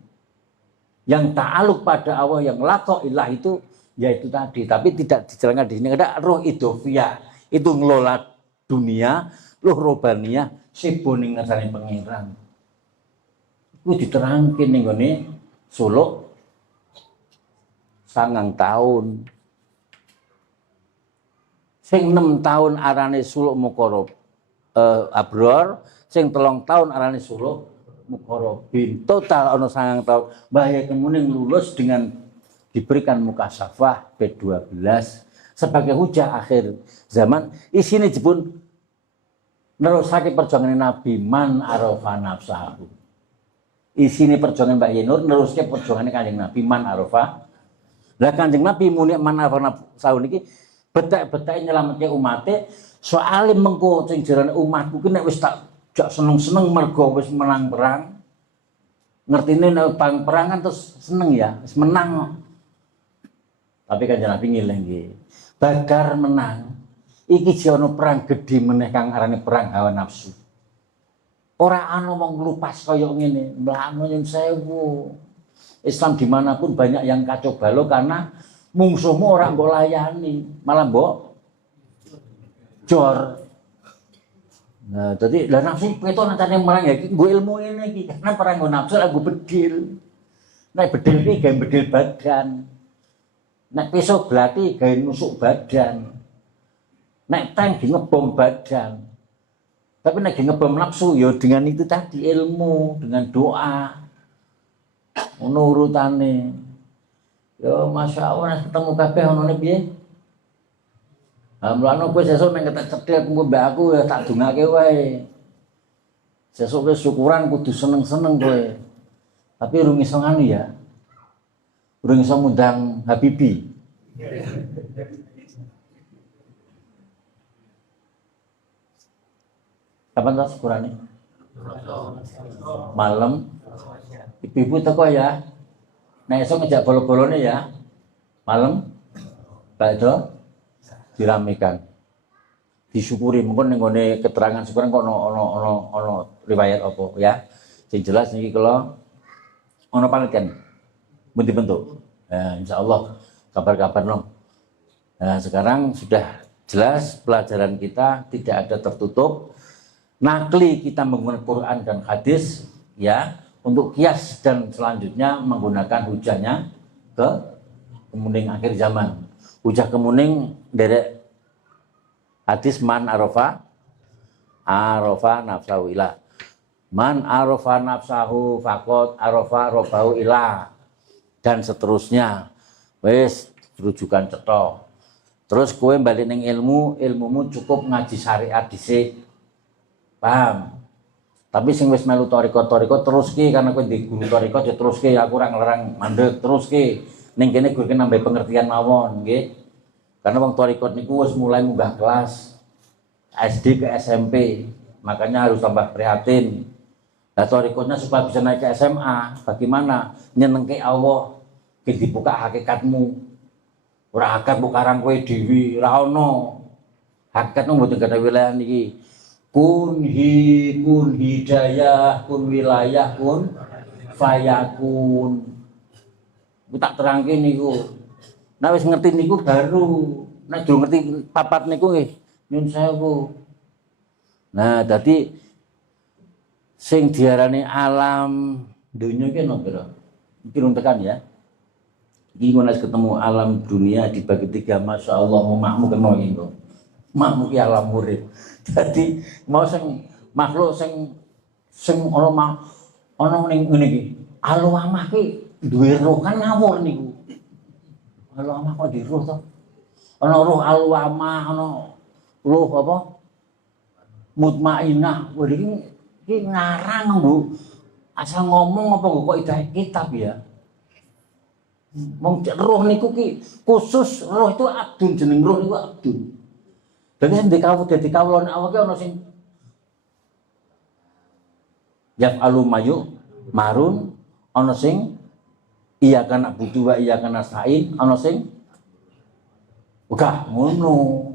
Yang ta'aluk pada Allah yang laqo ilah itu yaitu tadi, tapi tidak dijelaskan di sini. Ada roh idofiyah itu ngelola dunia, roh robaniyah sibuk ning ngersane pangeran. Iku diterangke ning gone Suluk 9 tahun. Sing 6 tahun arane Suluk Muqarrab Abror, sing 3 tahun arane Suluk Muqarrabin. Total ana 9 tahun. Bahaya kemuning lulus dengan diberikan mukasafah B12 sebagai hujah akhir zaman. Isine jebun nerusake perjuangan Nabi man arafa nafsahu. Isine perjuangan Mbak Yenur neruske perjuangan Kanjeng Nabi man arafa. Lah Kanjeng Nabi muni man arafa nafsahu niki betek-betek nyelametke umate soale mengko sing jarane umatku ki nek wis tak jak seneng-seneng mergo wis menang perang. Ngertine nek perang kan terus seneng ya, wis menang kok. Tapi Kanjeng Nabi ngilih nggih. Bakar menang. Iki jono perang gedhe meneh kang arane perang hawa nafsu. Ora ana wong nglupas kaya ngene. Mlakno nyun sewu. Islam dimanapun banyak yang kacau balau karena mungsuhmu ora mbok layani, malah mbok jor. Nah, dadi lah nafsu keto nantane perang ya iki nggo ilmu ngene iki. Karena perang nggo nafsu aku bedil. Nek bedil iki gawe bedil badan. Nek pisau belati gawe nusuk badan. Nek tank ngebom badan. Tapi nek ngebom nafsu ya dengan itu tadi ilmu, dengan doa. Ono urutane. Ya Masya Allah nek ketemu kabeh onone piye? Mulane kowe sesuk nek ketek cetil kumpul mbak aku ya tak dongake wae. Sesuk kowe syukuran kudu seneng-seneng kowe. Tapi urung iso nganu ya. Urung iso ngundang Habibi. Kapan tas syukurane? Malam. Ibu-ibu teko ya. Nek esuk ngejak bolo-bolone ya. Malam bakdo diramekan. Disyukuri mungkin ning gone keterangan syukuran kok ono riwayat apa ya. Sing jelas niki kula ono panitian. Mun dibentuk. Nah, insyaallah kabar-kabar no. Nah, sekarang sudah jelas pelajaran kita tidak ada tertutup. Nakli kita menggunakan Quran dan hadis ya. Untuk kias dan selanjutnya menggunakan hujahnya ke kemuning akhir zaman. Hujah kemuning derek hadis man arafa nafsahu ilah. Man arafa nafsahu faqad arafa rabbahu ilah. Dan seterusnya. Wis rujukan cetok. Terus kowe balik ning ilmumu cukup ngaji syariat dhisik. Paham? Tapi sing wis melu toriko teruske karena kowe di guru toriko ya teruske aku ora nglarang mandeg teruske ning kene gur nambah pengertian mawon nggih. Karena wong toriko niku wis mulai munggah kelas SD ke SMP, makanya harus tambah prihatin. Nah torikonya supaya bisa naik ke SMA, bagaimana nyenengke Allah ki dibuka hakikatmu. Ora hakikat mbok karang kowe dhewe, ora ono. Hakikatmu mboten gadah wilayah niki. Kun hidayah, kun wilayah, kun fayakun. Ku tak terangke niku. Nek wis ngerti niku baru. Nek durung ngerti papat niku nggih nyun sewu. Nah, dadi sing diarani alam dunia ki ono pira? Iki rung tekan ya. Iki ngono ketemu alam dunia dibagi 3, Masya Allah makmu kena iki. Makmu ki alam urip. Dadi mau sing makhluk sing ana ning ngene iki. Alwamah ki duwe roh kan ngawur niku. Alwamah kok di roh to? Ana roh alwamah, ana roh apa? Mutmainah. Wah iki ngarang, Bu. Asal ngomong apa kok idah kitab ya. Wong roh niku ki khusus roh itu abdun, jeneng roh niku abdun. Dadi sing dadi kawulane Allah ki ana sing yaf'alu mayu marun, ana sing iya kana butuh wa iya kana sa'in, ana sing wegah ngono.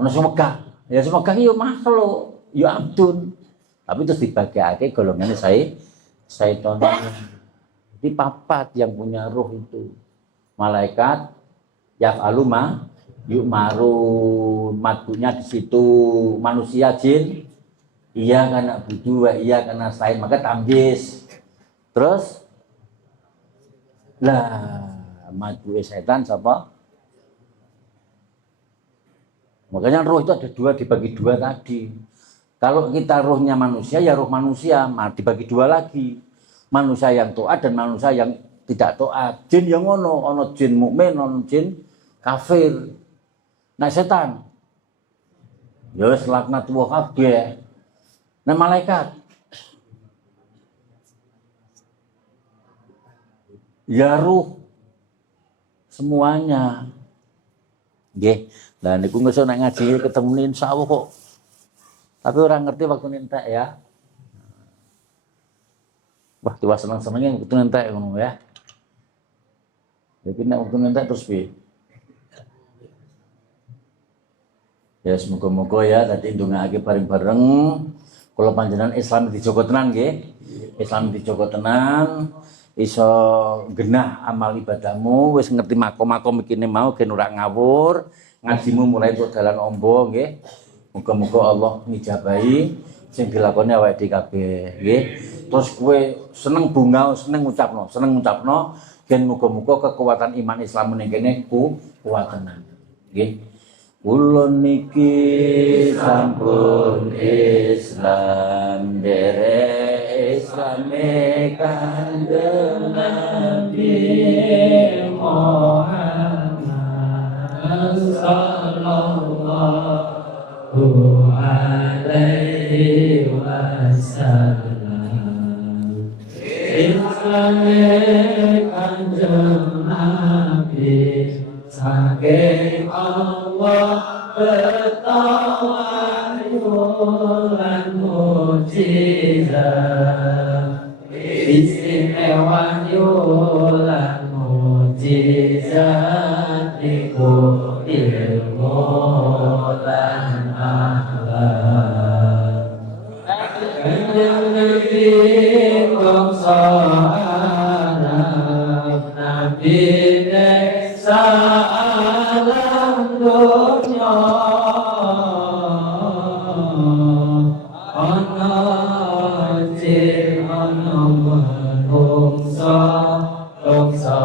Ana sing wegah. Ya sing wegah yo makhluk, yo abdun. Tapi terus dibagiake golongannya syaitan. Jadi papat yang punya roh itu. Malaikat yaf'alu ma yu'marun, matbunya di situ. Manusia, jin iya kana budu wa iya kana sa'in, maka tamjiz. Terus lah matbu'e setan siapa? Makanya roh itu ada dua, dibagi dua tadi. Kalau kita rohnya manusia, ya roh manusia, dibagi dua lagi. Manusia yang taat dan manusia yang tidak taat. Jin yang ono jin mukmin, ono jin kafir. Nah setan, ya wis laknat wa kabeh. Nah malaikat, ya ruh semuanya. Nggih. Lah niku ngesuk nek ngaji ketemu insyaallah kok. Tapi orang ngerti waktu nentek ya. Wah, tiwas seneng-senengnya waktu nentek ngono ya. Jadi nek waktu nentek terus piye? Ya semoga-moga ya tadi ndongaake bareng-bareng kula panjenengan Islam dijogo tenan nggih. Islam dijogo tenan iso genah amal ibadahmu, wis ngerti makom-makom ikine mau gen ora ngawur, ngajimu mulai untuk dalan ombo nggih. Muga-muga Allah ngijabahi sing dilakoni awake dhewe kabeh nggih. Terus kowe seneng bungau, seneng ngucapno gen muga-muga kekuatan iman Islam ning kene kuat tenan nggih. Kula niki sampun Islam derek Islame Kanjeng Nabi Muhammad sallallahu alaihi wasallam. Islame Kanjeng Nabi saking Allah bertawayun lan mujizat, istimewa lan mujizat niku ilmu lan akhlak. Kanjeng Nabi bangsa Arab, Nabi neksa alam dunya, ana jin ana manungsa, bangsa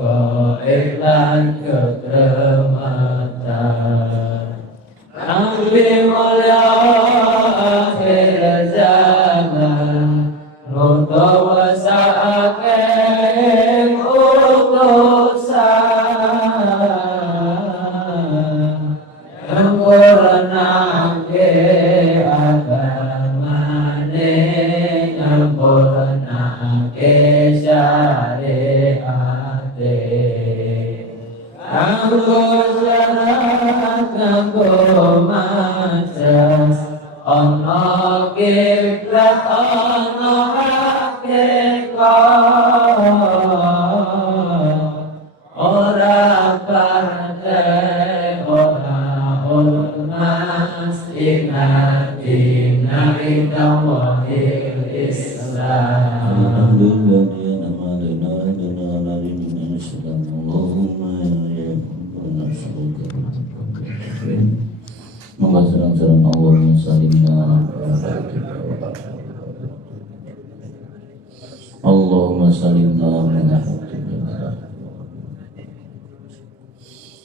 keiklan kekrematan. Nabi mulia akhir zaman, utawa saking utusan, nyempurnake agamane, nyempurnake syariate, kanggo syarat kanggo majas, ana kiblat ana hakikat, ora partai ora ormas, inna dina indallahil Islam. Alhamdulillah dia nama lena lina Allahumma ya Rabbana Moga serang-serang Allah salimna Allahumma salimna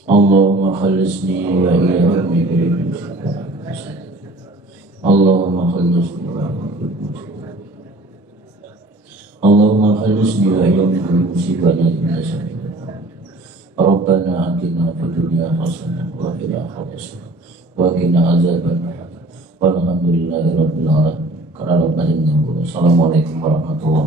Allahumma khalisni wa iyahum Allahumma khallisni Allahumma khallisni wa min musibana min syarri Rabbana atina fid dunya hasanah wa fil akhirati hasanah wa qina azabannar walhamdulillahi rabbil alamin. Assalamualaikum warahmatullahi